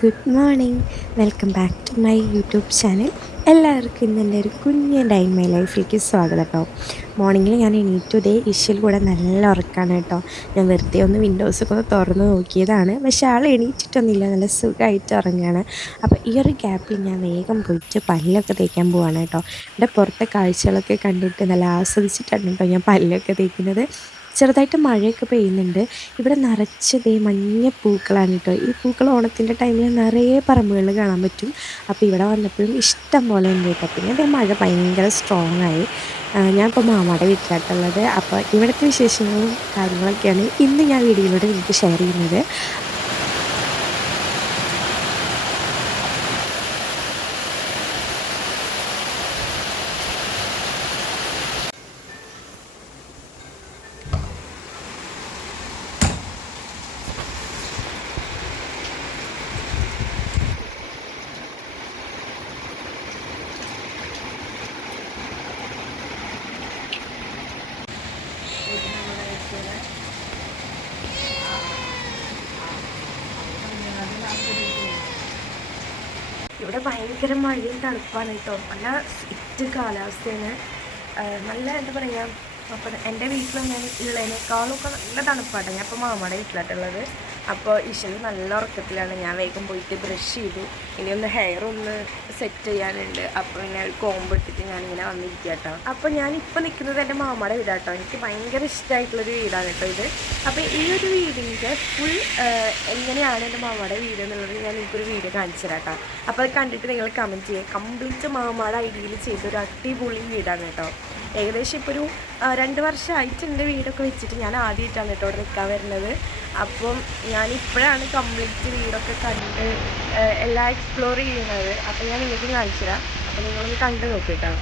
Good morning. Welcome back to my YouTube channel. എല്ലാവർക്കും ഇന്ന് എൻ്റെ ഒരു കുഞ്ഞ് ഡേ ഇൻ മൈ ലൈഫിലേക്ക് സ്വാഗതം കേട്ടോ. മോർണിംഗിൽ ഞാൻ എണീറ്റു, ദേ ഇഷ്യൽ കൂടെ നല്ല ഉറക്കമാണ് കേട്ടോ. ഞാൻ വെറുതെ ഒന്ന് വിൻഡോസൊക്കെ ഒന്ന് തുറന്ന് നോക്കിയതാണ്, പക്ഷേ ആൾ എണീറ്റിട്ടൊന്നുമില്ല, നല്ല സുഖമായിട്ട് ഉറങ്ങുകയാണ്. അപ്പോൾ ഈ ഒരു ഗ്യാപ്പിൽ ഞാൻ വേഗം പോയിട്ട് പല്ലൊക്കെ തേക്കാൻ പോവാണ് കേട്ടോ. ഇവിടെ പുറത്തെ കാഴ്ചകളൊക്കെ കണ്ടിട്ട് നല്ല ആസ്വദിച്ചിട്ടാണ് കേട്ടോ ഞാൻ പല്ലൊക്കെ തേക്കുന്നത്. ചെറുതായിട്ട് മഴയൊക്കെ പെയ്യുന്നുണ്ട്. ഇവിടെ നിറച്ച് ദേ മഞ്ഞ പൂക്കളാണ് കേട്ടോ. ഈ പൂക്കൾ ഓണത്തിൻ്റെ ടൈമിൽ നിറയെ പറമ്പുകളിൽ കാണാൻ പറ്റും. അപ്പോൾ ഇവിടെ വന്നപ്പോഴും ഇഷ്ടം പോലെ ഉണ്ട് കേട്ടോ. പിന്നെ ദേ മഴ ഭയങ്കര സ്ട്രോങ് ആയി. ഞാനിപ്പോൾ മാമാടെ വീട്ടിലായിട്ടുള്ളത്. അപ്പോൾ ഇവിടുത്തെ വിശേഷങ്ങളും കാര്യങ്ങളൊക്കെയാണ് ഇന്ന് ഞാൻ വീഡിയോയിലൂടെ നിങ്ങൾക്ക് ഷെയർ ചെയ്യുന്നത്. ഇവിടെ ഭയങ്കര മഴയും തണുപ്പാണ് കേട്ടോ. നല്ല സെറ്റ് കാലാവസ്ഥയാണ്. നല്ല എന്താ പറയുക, അപ്പോൾ എൻ്റെ വീട്ടിൽ ഞാൻ ഉള്ളതിനേക്കാളൊക്കെ നല്ല തണുപ്പാട്ടോ. ഞാൻ ഇപ്പോൾ മാമയുടെ വീട്ടിലായിട്ടുള്ളത്. അപ്പോൾ ഇഷൽ നല്ല ഉറക്കത്തിലാണ്. ഞാൻ വേഗം പോയിട്ട് ബ്രഷ് ചെയ്തു. ഇനി ഒന്ന് ഹെയർ ഒന്ന് സെറ്റ് ചെയ്യാനുണ്ട്. അപ്പോൾ പിന്നെ ഒരു കോമ്പ് ഇട്ടിട്ട് ഞാനിങ്ങനെ വന്നിരിക്കുക കേട്ടോ. അപ്പോൾ ഞാനിപ്പോൾ നിൽക്കുന്നത് എൻ്റെ മാമയുടെ വീടാട്ടോ. എനിക്ക് ഭയങ്കര ഇഷ്ടമായിട്ടുള്ളൊരു വീടാണ് കേട്ടോ ഇത്. അപ്പോൾ ഈ ഒരു വീടിൻ്റെ ഫുൾ എങ്ങനെയാണ് എൻ്റെ മാമയുടെ വീട് എന്നുള്ളത് ഞാൻ എനിക്കൊരു വീഡിയോ കാണിച്ചു തരാം കേട്ടോ. അപ്പോൾ അത് കണ്ടിട്ട് നിങ്ങൾ കമൻറ്റ് ചെയ്യുക. കംപ്ലീറ്റ് മാമയുടെ ഐഡിയയിൽ ചെയ്തൊരു അടിപൊളി വീടാണ് കേട്ടോ. ഏകദേശം ഇപ്പോൾ ഒരു 2 വർഷമായിട്ട് എൻ്റെ വീടൊക്കെ വെച്ചിട്ട് ഞാൻ ആദ്യമായിട്ടാണ് കേട്ടോ ഇവിടെ നിൽക്കാൻ വരുന്നത്. അപ്പം ഞാനിപ്പോഴാണ് കംപ്ലീറ്റ് വീടൊക്കെ കണ്ട് എല്ലാം എക്സ്പ്ലോർ ചെയ്യുന്നത്. അപ്പോൾ ഞാൻ നിങ്ങൾക്ക് കാണിച്ചു തരാം. അപ്പോൾ നിങ്ങളൊന്ന് കണ്ട് നോക്കിട്ടോ.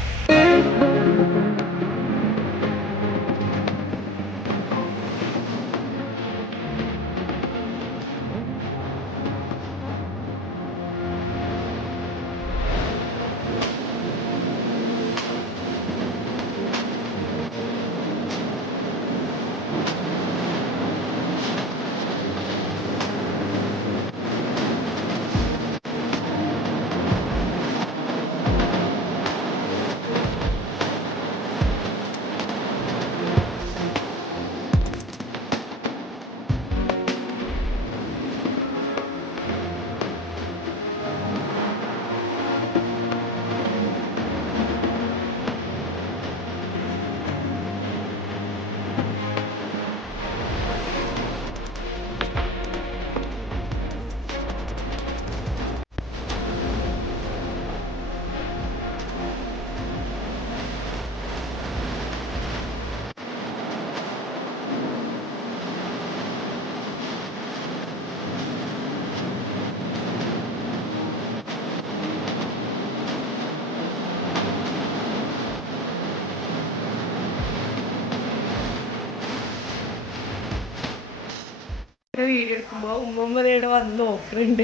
വീഡിയോ എടുക്കുമ്പോൾ ഉമ്മമ്മയുടെ വന്ന് നോക്കുന്നുണ്ട്.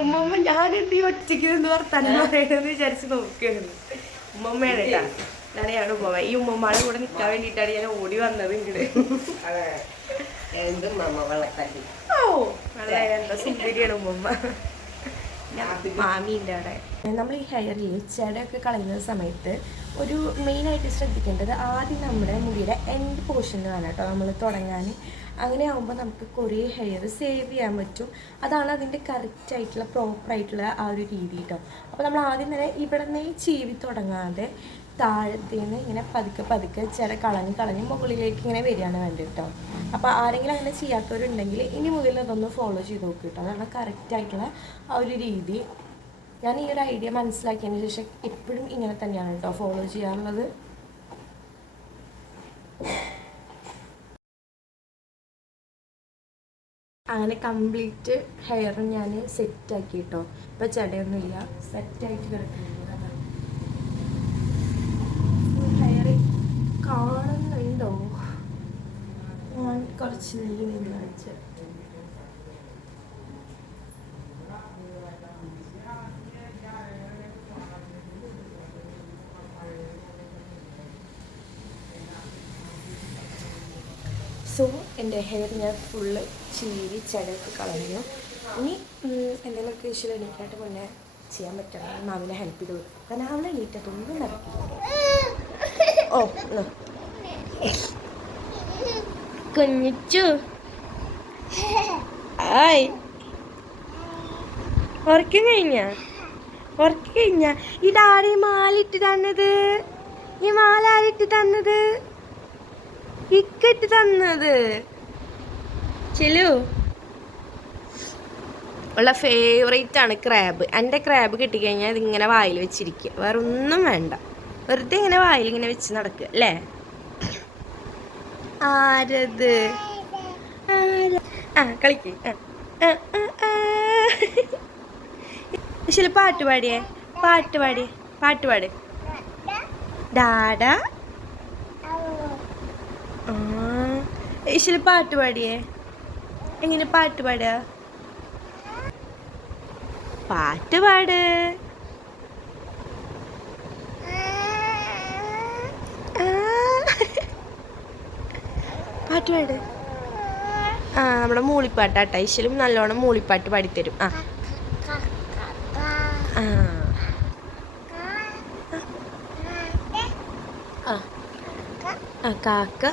ഉമ്മമ്മ ഞാനെന്ത് ഒറ്റയ്ക്ക് നിന്ന് വർത്താനം പറയണമെന്ന് വിചാരിച്ച് നോക്കുകയായിരുന്നു. ഉമ്മമ്മയാണ് കേട്ടാ. ഞാനെയാണ് ഉമ്മമ്മ. ഈ ഉമ്മമ്മയുടെ കൂടെ നിൽക്കാൻ വേണ്ടിയിട്ടാണ് ഞാൻ ഓടി വന്നത് ഇങ്ങോട്ട്. ഓ നല്ല എന്താ സുന്ദരിയാണ് ഉമ്മമ്മ. മാമിൻ്റെ അവിടെ നമ്മൾ ഈ ഹെയറിൽ ചെടയൊക്കെ കളയുന്ന സമയത്ത് ഒരു മെയിനായിട്ട് ശ്രദ്ധിക്കേണ്ടത് ആദ്യം നമ്മുടെ മുടിയുടെ എൻഡ് പോർഷനിലാണ് കേട്ടോ നമ്മൾ തുടങ്ങാൻ. അങ്ങനെ ആകുമ്പോൾ നമുക്ക് കുറേ ഹെയർ സേവ് ചെയ്യാൻ പറ്റും. അതാണ് അതിൻ്റെ കറക്റ്റായിട്ടുള്ള പ്രോപ്പറായിട്ടുള്ള ആ ഒരു രീതി കേട്ടോ. അപ്പോൾ നമ്മൾ ആദ്യം തന്നെ ഇവിടെ നിന്ന് ചീവി തുടങ്ങാതെ താഴത്തേന്ന് ഇങ്ങനെ പതുക്കെ പതുക്കെ ചില കളഞ്ഞ് മുകളിലേക്ക് ഇങ്ങനെ വരികയാണ് വേണ്ടത് കേട്ടോ. അപ്പോൾ ആരെങ്കിലും അങ്ങനെ ചെയ്യാത്തവരുണ്ടെങ്കിൽ ഇനി മുതൽ അതൊന്ന് ഫോളോ ചെയ്ത് നോക്കുക കേട്ടോ. അതാണ് കറക്റ്റായിട്ടുള്ള ആ ഒരു രീതി. ഞാൻ ഈ ഒരു ഐഡിയ മനസ്സിലാക്കിയതിന് ശേഷം എപ്പോഴും ഇങ്ങനെ തന്നെയാണ് കേട്ടോ ഫോളോ ചെയ്യാറുള്ളത്. അങ്ങനെ കംപ്ലീറ്റ് ഹെയർ ഞാൻ സെറ്റാക്കി കേട്ടോ. ഇപ്പോൾ ചെടയൊന്നുമില്ല, സെറ്റായിട്ട് കിടക്കുന്നുണ്ട്. ഹെയർ കാണുന്നുണ്ടോ? ഞാൻ കുറച്ച് നെയ്യ് നിന്ന് വെച്ച് സോ എൻ്റെ ഹെയർ ഞാൻ ഫുള്ള് ചീവി ചടയൊക്കെ കളഞ്ഞു. ഇനി എന്തെങ്കിലുമൊക്കെ ഇഷ്യൂ എണീക്കായിട്ട് മുന്നേ ചെയ്യാൻ പറ്റണം മാമിനെ ഹെൽപ്പ് ചെയ്ത് കൊടുക്കും കാരണം അവളെ എണീറ്റതൊന്നും നടക്കില്ല. ഓ കുഞ്ഞിച്ചു ആയ് ഉറക്കം കഴിഞ്ഞ ഇതാരെ മാല ഇട്ട് തന്നത്? ഈ മാല ആരിട്ട് തന്നത്? ഇക്കിട്ട് തന്നത്. ചെലു ഉള്ള ഫേവറേറ്റ് ആണ് ക്രാബ്. എൻ്റെ ക്രാബ് കിട്ടിക്കഴിഞ്ഞാൽ ഇതിങ്ങനെ വായിൽ വെച്ചിരിക്കുക, വേറെ ഒന്നും വേണ്ട. വെറുതെ ഇങ്ങനെ വായിൽ ഇങ്ങനെ വെച്ച് നടക്കുക അല്ലേ? ആരത്? ആ കളിക്ക്. പക്ഷേ പാട്ട് പാടിയേ, പാട്ട് പാട്. ഡാഡാ ഈശ്വല പാട്ട് പാടിയേ. എങ്ങനെ പാട്ട് പാടുക? പാട്ട് പാട്. പാട്ട് പാട്. ആ നമ്മുടെ മൂളിപ്പാട്ടാട്ട. ഈശ്വലും നല്ലോണം മൂളിപ്പാട്ട് പാടിത്തരും. ആ ആ കാക്ക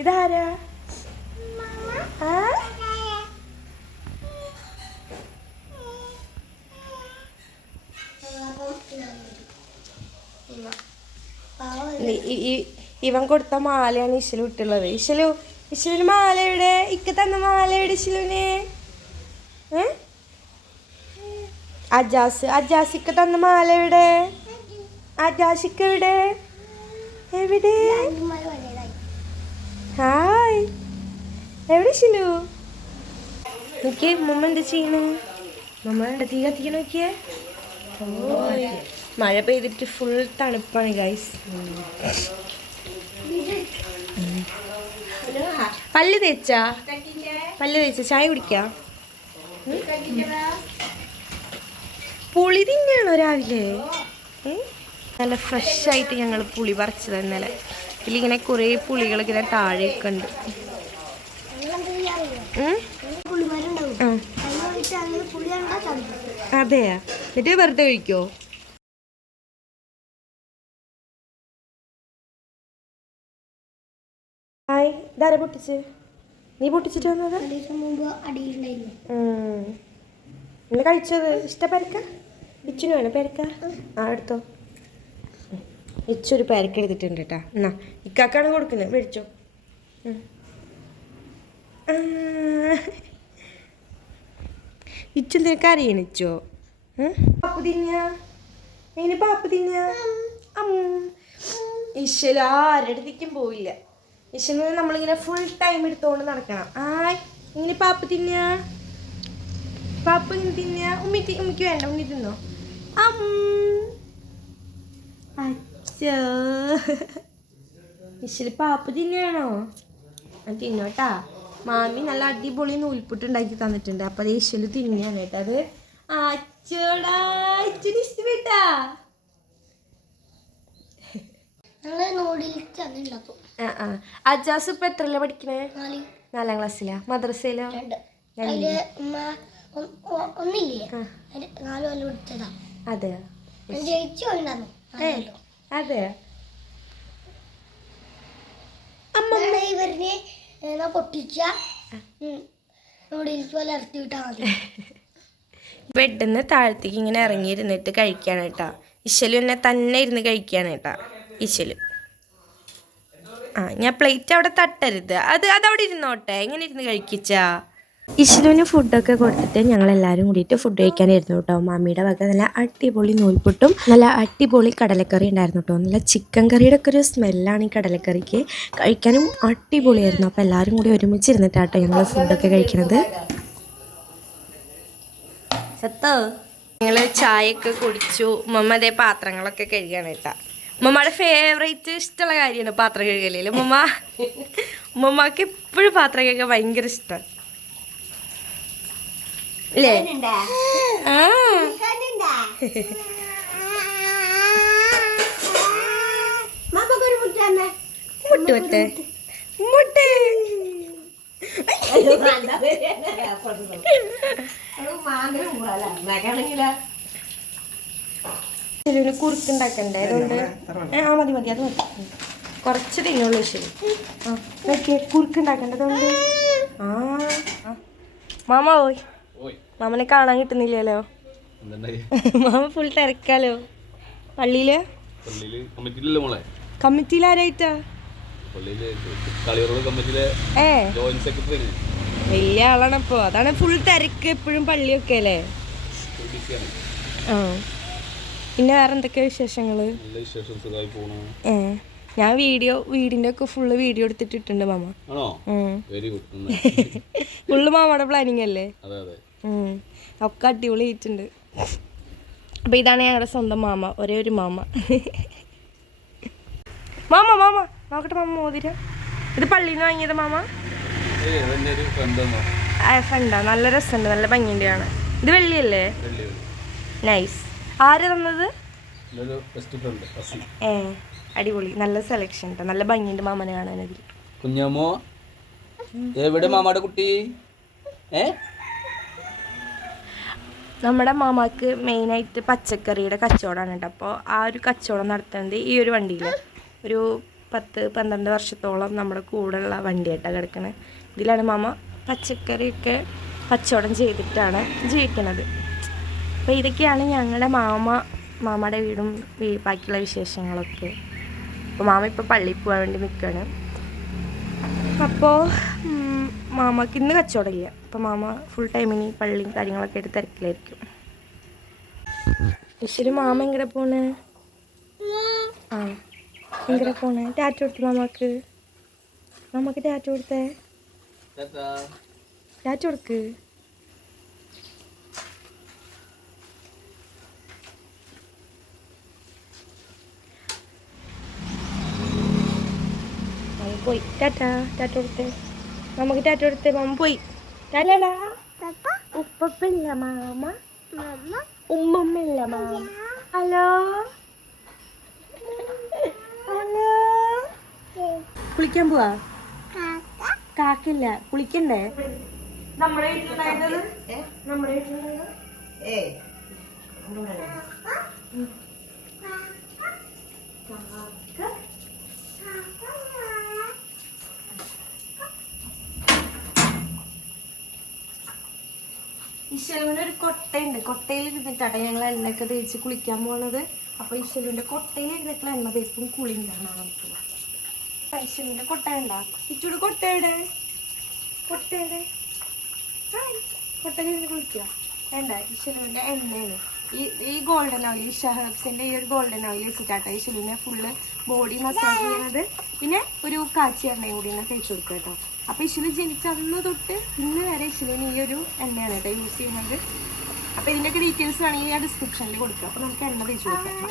ഇതാരാ? ഇവൻ കൊടുത്ത മാലയാണ് ഇശലു ഇട്ടുള്ളത്. ഇശലുവിന് മാല എവിടെ? ഇക്ക തന്ന മാല എവിടെ ഇശലുവിന്? അജാസിക്ക തന്ന മാല എവിടെ? അജാസിക്ക എവിടെ? എവിടെ? ഹായ്, എവിടെ ഇശലു? നോക്കിയേ മമ്മ എന്താ ചെയ്യണു? മമ്മ തീ കത്തിക്കണ നോക്കിയേ. മഴ പെയ്തിട്ട് ഫുൾ തണുപ്പാണ് ഗൈസ്. പല്ല് തേച്ചാ ചായ കുടിക്കാ? പുളി തിന്നാണോ രാവിലെ? നല്ല ഫ്രഷ് ആയിട്ട് ഞങ്ങൾ പുളി പറിച്ചത് ഇന്നലെ. ഇതിലിങ്ങനെ കുറേ പുളികൾ ഇങ്ങനെ താഴെയൊക്കെ ഉണ്ട്. അതെയാ? എന്നിട്ട് വെറുതെ കഴിക്കോ? ഹായ്, ഇതാരെ പൊട്ടിച്ച്? നീ പൊട്ടിച്ചിട്ട് വന്നത്? ഇന്ന് കഴിച്ചത് ഇഷ്ടപ്പെരക്ക? ഇച്ചിന് വേണം പെരക്ക? ആ എടുത്തോ. ഇച്ചൊരു പെരക്ക എടുത്തിട്ടുണ്ട് കേട്ടാ. എന്നാ ഇക്കാക്കാണ് കൊടുക്കുന്നത്, മേടിച്ചോ. ഇച്ചു നിനക്ക് അറിയണിച്ചോ? പാപ്പ് തിന്ന എങ്ങനെ? പാപ്പ് തിന്ന ഈശ്വര ആരുടെ അടുത്തേക്കും പോയില്ല. ഈശ്വരന് നമ്മളിങ്ങനെ ഫുൾ ടൈം എടുത്തോണ്ട് നടക്കണം. ഇങ്ങനെ പാപ്പ് തിന്ന, പാപ്പ് ഇങ്ങനെ തിന്ന. ഉമ്മിക്ക് വേണ്ട, ഉമ്മി തിന്നോ. അച്ഛോ ഈശ്വര പാപ്പ് തിന്നാണോ? തിന്നോട്ടാ. മാമി നല്ല അടിപൊളി നൂൽപുട്ട് ഉണ്ടാക്കി തന്നിട്ടുണ്ട്. അപ്പൊ അത് ഈശ്വല് തിന്നാണ് കേട്ടോ. അത് അച്ചോടാ, അച്ഛന് ഇഷ്ടപ്പെട്ടാ? അജാസ് ഇപ്പൊ എത്രല്ല പഠിക്കണേ? 4ാം ക്ലാസ്സിലാ? മദ്രസയിലോ? അതെ അതെ. ബെഡിന്ന് താഴത്തേക്ക് ഇങ്ങനെ ഇറങ്ങിയിരുന്നിട്ട് കഴിക്കാണ് കേട്ടാ. ഇശലു എന്നെ തന്നെ ഇരുന്ന് കഴിക്കാണ് കേട്ടാ. ഇശലു ഞാൻ പ്ലേറ്റ് അവിടെ തട്ടരുത്, അതവിടെ ഇരുന്നോട്ടെ. എങ്ങനെ ഇരുന്ന് കഴിക്കിച്ചാ. ഇഷ്ലുവിന് ഫുഡൊക്കെ കൊടുത്തിട്ട് ഞങ്ങളെല്ലാവരും കൂടിയിട്ട് ഫുഡ് കഴിക്കാനായിരുന്നു കേട്ടോ. മമ്മിയുടെ വക നല്ല അടിപൊളി നൂൽപുട്ടും നല്ല അടിപൊളി കടലക്കറി ഉണ്ടായിരുന്നു കേട്ടോ. നല്ല ചിക്കൻ കറിയുടെ ഒക്കെ ഒരു സ്മെല്ലാണ് ഈ കടലക്കറിക്ക്. കഴിക്കാനും അടിപൊളിയായിരുന്നു. അപ്പോൾ എല്ലാവരും കൂടി ഒരുമിച്ചിരുന്നിട്ടാട്ടോ ഞങ്ങൾ ഫുഡൊക്കെ കഴിക്കണത്. ഞങ്ങൾ ചായയൊക്കെ കുടിച്ചു. ഉമ്മ അതേ പാത്രങ്ങളൊക്കെ കഴുകാണ് കേട്ടാ. ഉമ്മയുടെ ഫേവറേറ്റ് ഇഷ്ടമുള്ള കാര്യമാണ് പാത്രം കഴുകലില്ല. ഉമ്മക്ക് എപ്പോഴും പാത്രം കഴുകാൻ ഭയങ്കര ഇഷ്ടമാണ് അല്ലേ? മുട്ടേ ശരി കുറുക്കുണ്ടാക്കണ്ടേ? അതുകൊണ്ട് മതി മതി, അത് മതി. കുറച്ച് തിന്നുള്ളൂ. ശരി കുറുക്കുണ്ടാക്കണ്ടതുകൊണ്ട്. മാമ പോയി. മാമനെ കാണാൻ കിട്ടുന്നില്ലല്ലോ. മാമ ഫുൾ തിരക്കാലോ. പള്ളിയില് കമ്മിറ്റിയിൽ ആരായിട്ടാ? വലിയ ആളാണപ്പോ. അതാണ് ഫുൾ തിരക്ക് എപ്പോഴും പള്ളിയൊക്കെ അല്ലേ? പിന്നെ വേറെ എന്തൊക്കെയാ വിശേഷങ്ങള്? ഞാൻ വീടിന്റെ ഒക്കെ ഫുള്ള് വീഡിയോ എടുത്തിട്ടിട്ടുണ്ട് മാമ. ഫുള്ള് മാമയുടെ പ്ലാനിങ് അല്ലേ? ഒക്കെ അടിപൊളി ആയിട്ടുണ്ട്. അപ്പൊ ഇതാണ് ഞങ്ങളുടെ സ്വന്തം മാമ, ഒരേ ഒരു മാമ. മാമ നോക്കട്ടെ മാമ മോതിരം. ഇത് പള്ളിയിൽ നിന്ന് വാങ്ങിയത് മാമ? ഫ്രണ്ടാ. നല്ല രസമുണ്ട്, നല്ല ഭംഗിയുടെയാണ്. ഇത് വെള്ളിയല്ലേ? നൈസ്. ആര് തന്നത്? അടിപൊളി, നല്ല സെലക്ഷൻ കേട്ടോ. നല്ല ഭംഗിയുണ്ട് മാമനെ കാണാനതിൽ. കുഞ്ഞമ്മോ എവിടെ മാമാടെ കുട്ടി? നമ്മുടെ മാമാക്ക് മെയിനായിട്ട് പച്ചക്കറിയുടെ കച്ചവടമാണ് കേട്ടോ. അപ്പോൾ ആ ഒരു കച്ചവടം നടത്തുന്നത് ഈ ഒരു വണ്ടിയിൽ. ഒരു 10-12 വർഷത്തോളം നമ്മുടെ കൂടെയുള്ള വണ്ടിയായിട്ടാണ് കിടക്കുന്നത്. ഇതിലാണ് മാമ പച്ചക്കറിയൊക്കെ കച്ചവടം ചെയ്തിട്ടാണ് ജീവിക്കുന്നത്. അപ്പോൾ ഇതൊക്കെയാണ് ഞങ്ങളുടെ മാമയുടെ വീടും ബാക്കിയുള്ള വിശേഷങ്ങളൊക്കെ. അപ്പോൾ മാമ ഇപ്പോൾ പള്ളിയിൽ പോകാൻ വേണ്ടി നിൽക്കുകയാണ്. അപ്പോൾ മാമക്ക് ഇന്ന് കച്ചവടമില്ല. അപ്പോൾ മാമ ഫുൾ ടൈമിന് പള്ളിയും കാര്യങ്ങളൊക്കെ ആയിട്ട് തിരക്കിലായിരിക്കും. ശരി, മാമ എങ്ങനെ പോണ്? എങ്ങനെ പോണേ? ടാറ്റ കൊടുത്തു മാമക്ക് ടാറ്റ കൊടുത്തേ. ടാറ്റ കൊടുക്ക്. പോയി. ടാറ്റ കൊടുത്തേ മാമക്ക്. ടാറ്റ കൊടുത്തേ. മാമ പോയി. ടാറ്റാ. ഉപ്പല്ല മാമ, ഉമ്മല്ല മാമ. ഹലോ കുളിക്കാൻ പോവാ? കാക്കില്ല, കുളിക്കണ്ടേ? നമ്മുടെ വീട്ടിലുണ്ടായിരുന്നത് ഈശ്വരവിനൊരു കൊട്ടയുണ്ട്. കൊട്ടയിൽ ഇരുന്നിട്ടാട്ടെ ഞങ്ങൾ എണ്ണയൊക്കെ തേച്ച് കുളിക്കാൻ പോണത്. അപ്പൊ ഈശ്വരവിന്റെ കൊട്ടയിൽ ഇരുന്നിട്ടുള്ള എണ്ണ തേപ്പും കുളിയും കാണാൻ നമുക്ക്. ഈശ്വരവിന്റെ കൊട്ട ഉണ്ടാക്കും. ഇച്ചൂടെ കൊട്ടയുടെ കൊട്ടയിൽ കുളിക്കുക വേണ്ട. ഈശ്വരവിന്റെ എണ്ണയാണ് ഈ ഗോൾഡൻ ഓയിൽ. ഈ ഷഹബ്സിന്റെ ഈ ഒരു ഗോൾഡൻ ഓയിൽ വെച്ചിട്ടാട്ടോ ഈശ്വരവിനെ ഫുള്ള് ബോഡി മസാജ് ചെയ്യുന്നത്. പിന്നെ ഒരു കാച്ചി എണ്ണയും കൂടി തേച്ച് കൊടുക്കുക കേട്ടോ. അപ്പോൾ ഇശുലു ജനിച്ച അന്ന് തൊട്ട് ഇന്ന് വരെ ഇശുലിന് ഈ ഒരു എണ്ണയാണ് കേട്ടോ യൂസ് ചെയ്യുന്നത്. അപ്പോൾ ഇതിൻ്റെയൊക്കെ ഡീറ്റെയിൽസ് വേണമെങ്കിൽ ഞാൻ ഡിസ്ക്രിപ്ഷനിൽ കൊടുക്കാം. അപ്പോൾ നമുക്ക് എണ്ണ തേച്ച് കൊടുക്കാം.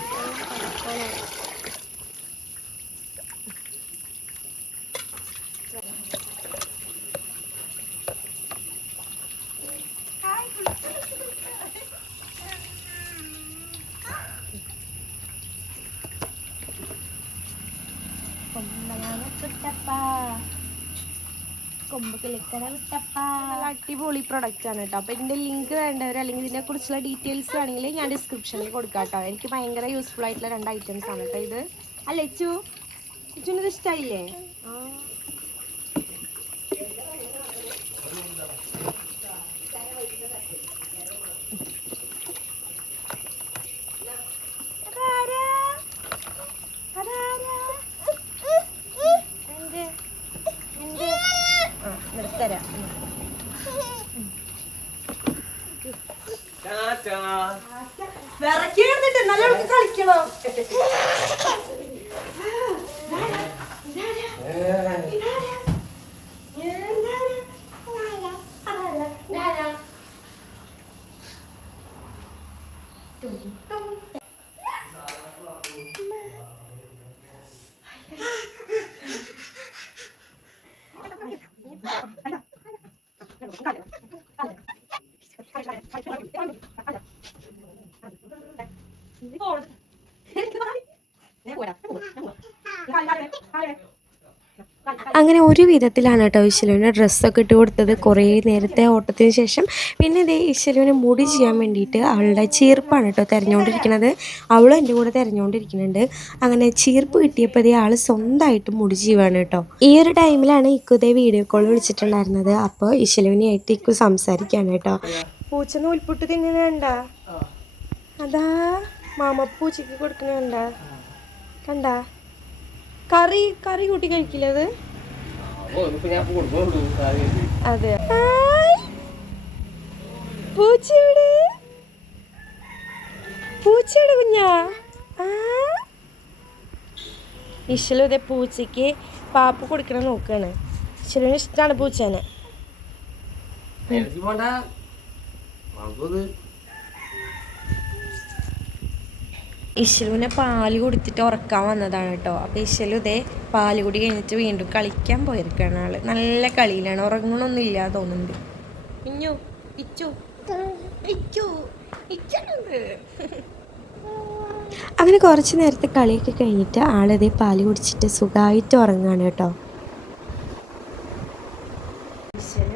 നല്ല അടിപൊളി പ്രൊഡക്റ്റ് ആണ് കേട്ടോ. അപ്പോൾ ഇതിൻ്റെ ലിങ്ക് വേണ്ടവർ അല്ലെങ്കിൽ ഇതിനെ കുറിച്ചുള്ള ഡീറ്റെയിൽസ് വേണമെങ്കിൽ ഞാൻ ഡിസ്ക്രിപ്ഷനിൽ കൊടുക്കാം കേട്ടോ. എനിക്ക് ഭയങ്കര യൂസ്ഫുൾ ആയിട്ടുള്ള 2 ഐറ്റംസ് ആണ് കേട്ടോ ഇത്. അല്ലേ ഇച്ചുവിന് ഇത് ഇഷ്ടമായില്ലേ? വിറക്കി എടുത്തിട്ട് നല്ല കളിക്കണം. അങ്ങനെ ഒരു വിധത്തിലാണ് കേട്ടോ ഇശലുവിന് ഡ്രസ്സൊക്കെ ഇട്ട് കൊടുത്തത്. കുറേ നേരത്തെ ഓട്ടത്തിന് ശേഷം പിന്നെ ഇതേ ഇശലുവിന് മുടി ചെയ്യാൻ വേണ്ടിയിട്ട് അവളുടെ ചീർപ്പാണ് കേട്ടോ തിരഞ്ഞുകൊണ്ടിരിക്കുന്നത്. അവളും എൻ്റെ കൂടെ തിരഞ്ഞുകൊണ്ടിരിക്കുന്നുണ്ട്. അങ്ങനെ ചീർപ്പ് കിട്ടിയപ്പോൾ ഇതേ ആൾ സ്വന്തമായിട്ട് മുടി ചെയ്യുവാണ് കേട്ടോ. ഈ ഒരു ടൈമിലാണ് ഇക്കുതേ വീഡിയോ കോൾ വിളിച്ചിട്ടുണ്ടായിരുന്നത്. അപ്പോൾ ഇശലുവിനായിട്ട് ഇക്കു സംസാരിക്കുകയാണ് കേട്ടോ. പൂച്ച നൂൽപുട്ട് തിന്നണ്ട, അതാ മാമ പൂച്ചയ്ക്ക് കൊടുക്കണണ്ട, കണ്ട കറി കറി കൂട്ടി കഴിക്കില്ലത്. അതെ, പൂച്ചയുടെ പൂച്ചയുടെ കുഞ്ഞാ. ഇശലു ഇതേ പൂച്ചയ്ക്ക് പാപ്പ് കൊടുക്കണം നോക്കാണ്. ഇശലുവിന് ഇഷ്ടമാണ് പൂച്ചേനെ. ഇശലുവിനെ പാല് കൊടുത്തിട്ട് ഉറക്കാൻ വന്നതാണ് കേട്ടോ. അപ്പോൾ ഇശലു ഇതേ പാല് കൂടി കഴിഞ്ഞിട്ട് വീണ്ടും കളിക്കാൻ പോയിരിക്കുകയാണ്. ആള് നല്ല കളിയിലാണ്, ഉറങ്ങണമൊന്നുമില്ല തോന്നുന്നുണ്ട്. ഇഞ്ഞു ഇച്ചു ഇച്ചു ഇച്ചുണ്ട്. അങ്ങനെ കുറച്ച് നേരത്തെ കളിയൊക്കെ കഴിഞ്ഞിട്ട് ആളിതേ പാല് കുടിച്ചിട്ട് സുഖമായിട്ട് ഉറങ്ങാണ് കേട്ടോ.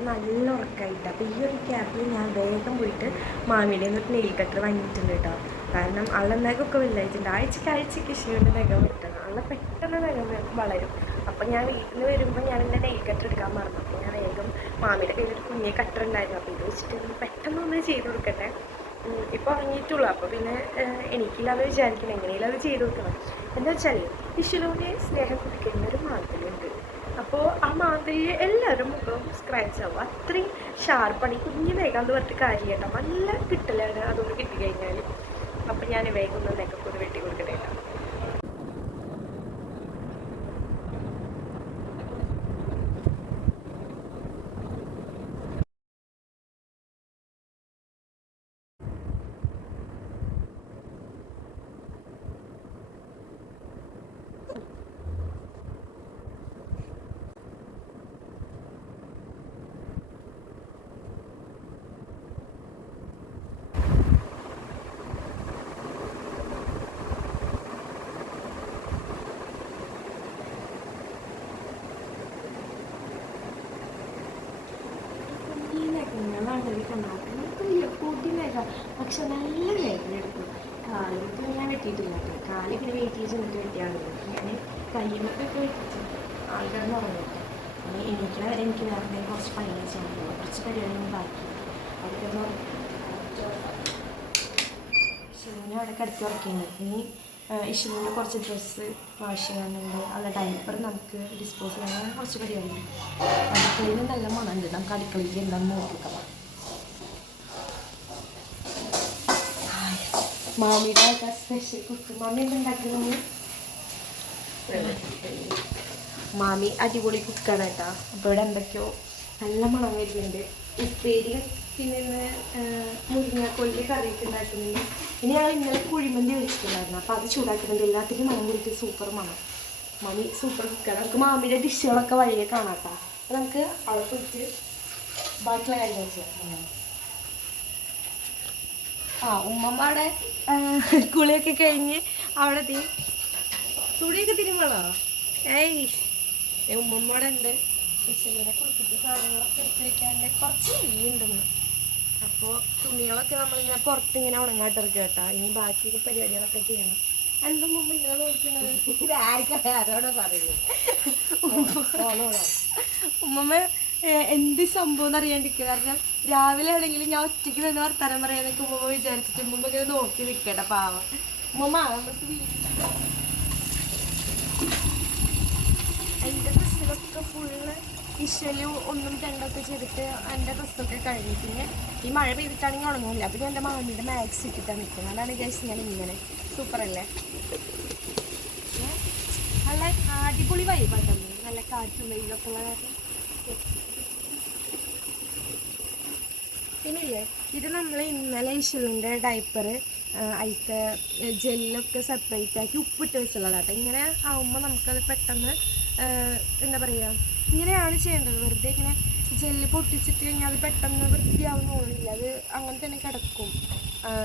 നല്ല ഉറക്കമായിട്ട്. അപ്പോൾ ഈ ഒരു ക്യാപ്പിൽ ഞാൻ വേഗം പോയിട്ട് മാമിയുടെ ഒരു നെയിൽ കട്ടർ വാങ്ങിയിട്ടുണ്ട് കേട്ടോ. കാരണം ആളുടെ നഖമൊക്കെ വലുതായിട്ടുണ്ട്. ആഴ്ചയ്ക്ക് ഇഷ്യൂവിൻ്റെ നഖം വെട്ടണം. ആളെ പെട്ടെന്ന് നഖം വളരും. അപ്പോൾ ഞാൻ വീട്ടിൽ നിന്ന് വരുമ്പോൾ ഞാൻ എൻ്റെ നെയിൽ കട്ടർ എടുക്കാൻ മറന്നു. അപ്പോൾ ഞാൻ വേഗം മാമിയുടെ കയ്യിലൊരു കുഞ്ഞെ കട്ടർ ഉണ്ടായിരുന്നു. അപ്പോൾ ഇത് വെച്ചിട്ട് പെട്ടെന്ന് ഒന്ന് ചെയ്ത് കൊടുക്കട്ടെ. ഇപ്പോൾ ഉറങ്ങിയിട്ടുള്ളൂ. അപ്പോൾ പിന്നെ എനിക്കില്ലാതെ വിചാരിക്കണം, എങ്ങനെയെങ്കിലും അത് ചെയ്ത് കൊടുക്കണം. എന്താ വെച്ചാൽ ഇഷ്യൂവിനെ സ്നേഹം കൊടുക്കുന്ന ഒരു മാതൃകയുണ്ട്. അപ്പോൾ ആ മാതൃകയിൽ എല്ലാവരും മുഖം സ്ക്രാച്ച് ആവും. അത്രയും ഷാർപ്പാണ്. ഈ കുഞ്ഞ് വേഗം അത് പറഞ്ഞിട്ട് കാര്യം കേട്ടോ. നല്ല കിട്ടലാണ് അതൊന്ന് കിട്ടിക്കഴിഞ്ഞാൽ. അപ്പം ഞാൻ വേഗം ഒന്ന് നെക്കൊക്കെ ഒന്ന് വെട്ടി കൊടുക്കട്ടെ കേട്ടോ. പക്ഷെ നല്ല വേദന എടുക്കും. കാലിലേക്ക് ഞാൻ വെട്ടിയിട്ടില്ല കേട്ടോ. കാലിങ്ങനെ വെയിറ്റ് ചെന്നിട്ട് വെട്ടിയാണ്. ഞാൻ കയ്യുമൊക്കെ വെച്ചിട്ട് ആൾക്കാരെന്ന് ഉറങ്ങിയിട്ട് എനിക്ക് നേരത്തെ കുറച്ച് പണികൾ ചെയ്യാൻ കുറച്ച് പരിപാടികൾ ബാക്കി അതൊക്കെ ഇഷുവിനെ അവിടെ കിടത്തി ഉറക്കിയുണ്ട്. ഇനി ഇഷുവിൻ്റെ കുറച്ച് ഡ്രസ്സ് വാഷ് ചെയ്യാനുണ്ട്. അത് ഡയപ്പർ നമുക്ക് ഡിസ്പോസ് ചെയ്യാൻ കുറച്ച് പരിപാടിയുണ്ട്. അടുക്കളയിൽ നല്ല മണമുണ്ട്. നമുക്ക് അടുക്കളയിൽ എന്താണെന്ന് നോക്കാം. മാമിയുടെ സ്പെഷ്യൽ കുക്ക്. മാമി എന്തുണ്ടാക്കുന്നത്? മാമി അടിപൊളി കുക്കാണ് കേട്ടോ. അപ്പോൾ ഇവിടെ എന്തൊക്കെയോ നല്ല മണം വരുന്നുണ്ട്. ഉപ്പേരി പിന്നെ മുരിങ്ങാക്കോലിൻ്റെ കറിയൊക്കെ ഉണ്ടാക്കുന്നുണ്ട്. ഇനി ഞങ്ങൾ ഇന്നലെ കുഴിമന്തി വെച്ചിട്ടുണ്ടായിരുന്നു. അപ്പോൾ അത് ചൂടാക്കുന്നുണ്ട്. എല്ലാത്തിനും മണം കൂടിയിട്ട് സൂപ്പർ മണം. മാമി സൂപ്പർ കുക്കാണ്. നമുക്ക് മാമിയുടെ ഡിഷുകളൊക്കെ വഴിയെ കാണാം കേട്ടോ. അപ്പോൾ നമുക്ക് അവിടെ പോയിട്ട് ബാക്കിയുള്ള കാര്യങ്ങൾ ചെയ്യാം. ഉമ്മമ്മയുടെ കുളിയൊക്കെ കഴിഞ്ഞ് അവിടെ തുണിയൊക്കെ തിരുമണോ? ഉമ്മമ്മയുടെ ഉണ്ട്. ഇശലുവിനെ കുളിപ്പിച്ച സാധനങ്ങളൊക്കെ എടുത്ത് വയ്ക്കാൻ്റെ കുറച്ച് വെയിലുണ്ടെന്ന്. അപ്പോൾ തുണികളൊക്കെ നമ്മളിങ്ങനെ പുറത്തിങ്ങനെ ഉണങ്ങാട്ടിറക്കുക കേട്ടോ. ഇനി ബാക്കി പരിപാടികളൊക്കെ ചെയ്യണം. എൻ്റെ മുമ്പ് ഇങ്ങനെ നോക്കുന്നത് ആരോടെ പറയുന്നത്. ഉമ്മമ്മ എന്ത് സംഭവം എന്ന് അറിയാണ്ടിരിക്കുക. കാരണം രാവിലെ ആണെങ്കിലും ഞാൻ ഒറ്റയ്ക്ക് നിന്ന് വർത്താനം പറയാനൊക്കെ ഉമ്മ വിചാരിച്ചിട്ട് ഉമ്മ ഇങ്ങനെ നോക്കി നിൽക്കട്ടെ. പാവം ഉമ്മ. നമുക്ക് എൻ്റെ ഡ്രസ്സിലൊക്കെ ഫുള്ള് ഇഷ്യലു ഒന്നും രണ്ടൊക്കെ ചെയ്തിട്ട് എൻ്റെ ഡ്രസ്സൊക്കെ കഴിഞ്ഞു. പിന്നെ ഈ മഴ പെയ്തിട്ടാണെങ്കിൽ ഉണങ്ങില്ല. അപ്പോൾ ഞാൻ എൻ്റെ മാമിയുടെ മാക്സ് ഇട്ടിട്ടാണ് നിൽക്കുന്നത്. അതാണ് ഗൈസ് ഞാൻ ഇങ്ങനെ. സൂപ്പറല്ലേ? നല്ല അടിപൊളി വൈബാട്ടോ. നല്ല കാറ്റും വെയിലൊക്കെ ഉള്ള കാരണം. പിന്നില്ലേ, ഇത് നമ്മൾ ഇന്നലെ ഇഷ്യലിൻ്റെ ഡയപ്പർ അതിലത്തെ ജെല്ലൊക്കെ സെപ്പറേറ്റ് ആക്കി ഉപ്പിട്ട് വെച്ചുള്ളതാട്ടോ. ഇങ്ങനെ ആകുമ്പോൾ നമുക്കത് പെട്ടെന്ന് എന്താ പറയുക, ഇങ്ങനെയാണ് ചെയ്യേണ്ടത്. വെറുതെ ഇങ്ങനെ ജെല്ല് പൊട്ടിച്ചിട്ട് കഴിഞ്ഞാൽ അത് പെട്ടെന്ന് വൃത്തിയാവുന്നില്ല. അത് അങ്ങനെ തന്നെ കിടക്കും.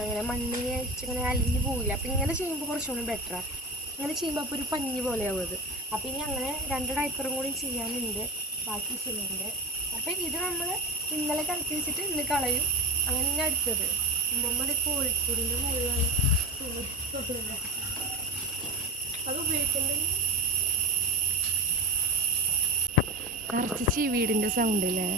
ഇങ്ങനെ മണ്ണിൽ വെച്ച് ഇങ്ങനെ അലിഞ്ഞ് പോവില്ല. അപ്പം ഇങ്ങനെ ചെയ്യുമ്പോൾ കുറച്ചുകൂടി ബെറ്ററാണ്. ഇങ്ങനെ ചെയ്യുമ്പോൾ അപ്പോൾ ഒരു പഞ്ഞി പോലെയാവും അത്. അപ്പം ഇനി അങ്ങനെ 2 ഡയപ്പറും കൂടി ചെയ്യാനുണ്ട് ബാക്കി ചെയ്യുന്നുണ്ട്. അപ്പം ഇത് നമ്മൾ ഇന്നലെ കളിച്ച് വെച്ചിട്ട് ഇന്ന് കളയും. അങ്ങനെ അടുത്തത് നമ്മുടെ കോഴിക്കോടിൻ്റെ മുഴുവൻ അത് ഉപയോഗിക്കുന്നത് നിറച്ച് വീടിൻ്റെ സൗണ്ട് അല്ലേ?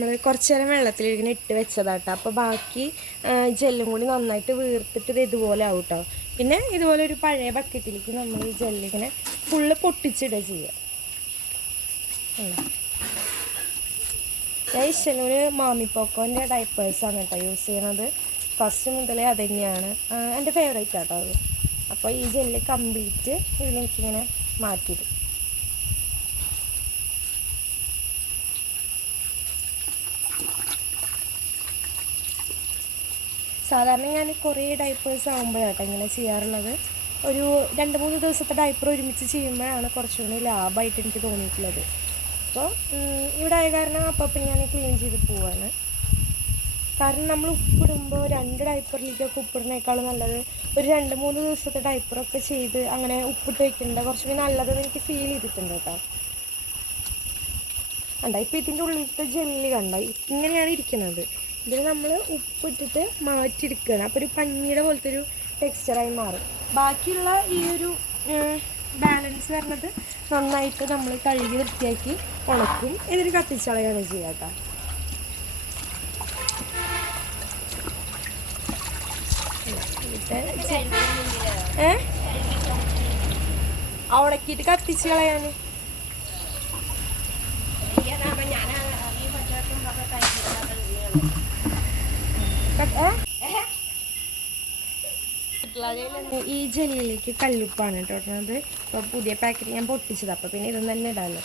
നമ്മൾ കുറച്ച് നേരം വെള്ളത്തിലിങ്ങനെ ഇട്ട് വെച്ചതാട്ടോ. അപ്പോൾ ബാക്കി ജെല്ലും കൂടി നന്നായിട്ട് വീർത്തിട്ട് ഇത് ഇതുപോലെ ആവും കേട്ടോ. പിന്നെ ഇതുപോലെ ഒരു പഴയ ബക്കറ്റിലേക്ക് നമ്മൾ ഈ ജെല്ലിങ്ങനെ ഫുള്ള് പൊട്ടിച്ചിടുക ചെയ്യുക. ഞാൻ ഇഷ്ടനൊരു മാമിപ്പോക്കോൻ്റെ ഡയപ്പേഴ്സാണ് കേട്ടോ യൂസ് ചെയ്യണത്. ഫസ്റ്റ് മുതലേ അത് തന്നെയാണ് എൻ്റെ ഫേവറേറ്റ് ആട്ടോ അത്. അപ്പോൾ ഈ ജെല്ല് കംപ്ലീറ്റ് ഇതിലേക്കിങ്ങനെ മാറ്റിയിടും. സാധാരണ ഞാൻ കുറേ ഡയപ്പേഴ്സ് ആകുമ്പോഴാട്ടോ ഇങ്ങനെ ചെയ്യാറുള്ളത്. ഒരു 2-3 ദിവസത്തെ ഡയപ്പർ ഒരുമിച്ച് ചെയ്യുമ്പോഴാണ് കുറച്ചുകൂടി ലാഭമായിട്ട് എനിക്ക് തോന്നിയിട്ടുള്ളത്. അപ്പോൾ ഇവിടെ ആയ കാരണം അപ്പം ഞാൻ ക്ലീൻ ചെയ്ത് പോവാണ്. കാരണം നമ്മൾ ഉപ്പിടുമ്പോൾ 2 ഡയപ്പറിലേക്കൊക്കെ ഉപ്പിടുന്നേക്കാളും നല്ലത് ഒരു 2-3 ദിവസത്തെ ഡയപ്പറൊക്കെ ചെയ്ത് അങ്ങനെ ഉപ്പിട്ട് വയ്ക്കേണ്ട കുറച്ചുകൂടി നല്ലതെന്ന് എനിക്ക് ഫീൽ ചെയ്തിട്ടുണ്ട് കേട്ടോ. കണ്ട ഇപ്പോൾ ഇതിൻ്റെ ഉള്ളിലത്തെ ജെല്ല് കണ്ട ഇങ്ങനെയാണ് ഇരിക്കുന്നത്. ഇതിൽ നമ്മൾ ഉപ്പിട്ടിട്ട് മാറ്റിയെടുക്കുകയാണ്. അപ്പോൾ ഒരു പഞ്ഞിയുടെ പോലത്തെ ഒരു ടെക്സ്ചറായി മാറും. ബാക്കിയുള്ള ഈ ഒരു ബാലൻസ് വരുന്നത് നന്നായിട്ട് നമ്മൾ കഴുകി വൃത്തിയാക്കി ഉണക്കും. എന്നിട്ട് കത്തിച്ചളയാണ് ചെയ്യുക കേട്ടോ. ഉണക്കിയിട്ട് കത്തിച്ച് കളയാൻ ഈ ജെല്ലിലേക്ക് കല്ലുപ്പാണ് കേട്ടോ ഇടുന്നത്. ഇപ്പോൾ പുതിയ പാക്കറ്റ് ഞാൻ പൊട്ടിച്ചത്. അപ്പോൾ പിന്നെ ഇതൊന്നും തന്നെ ഇടാമല്ലോ.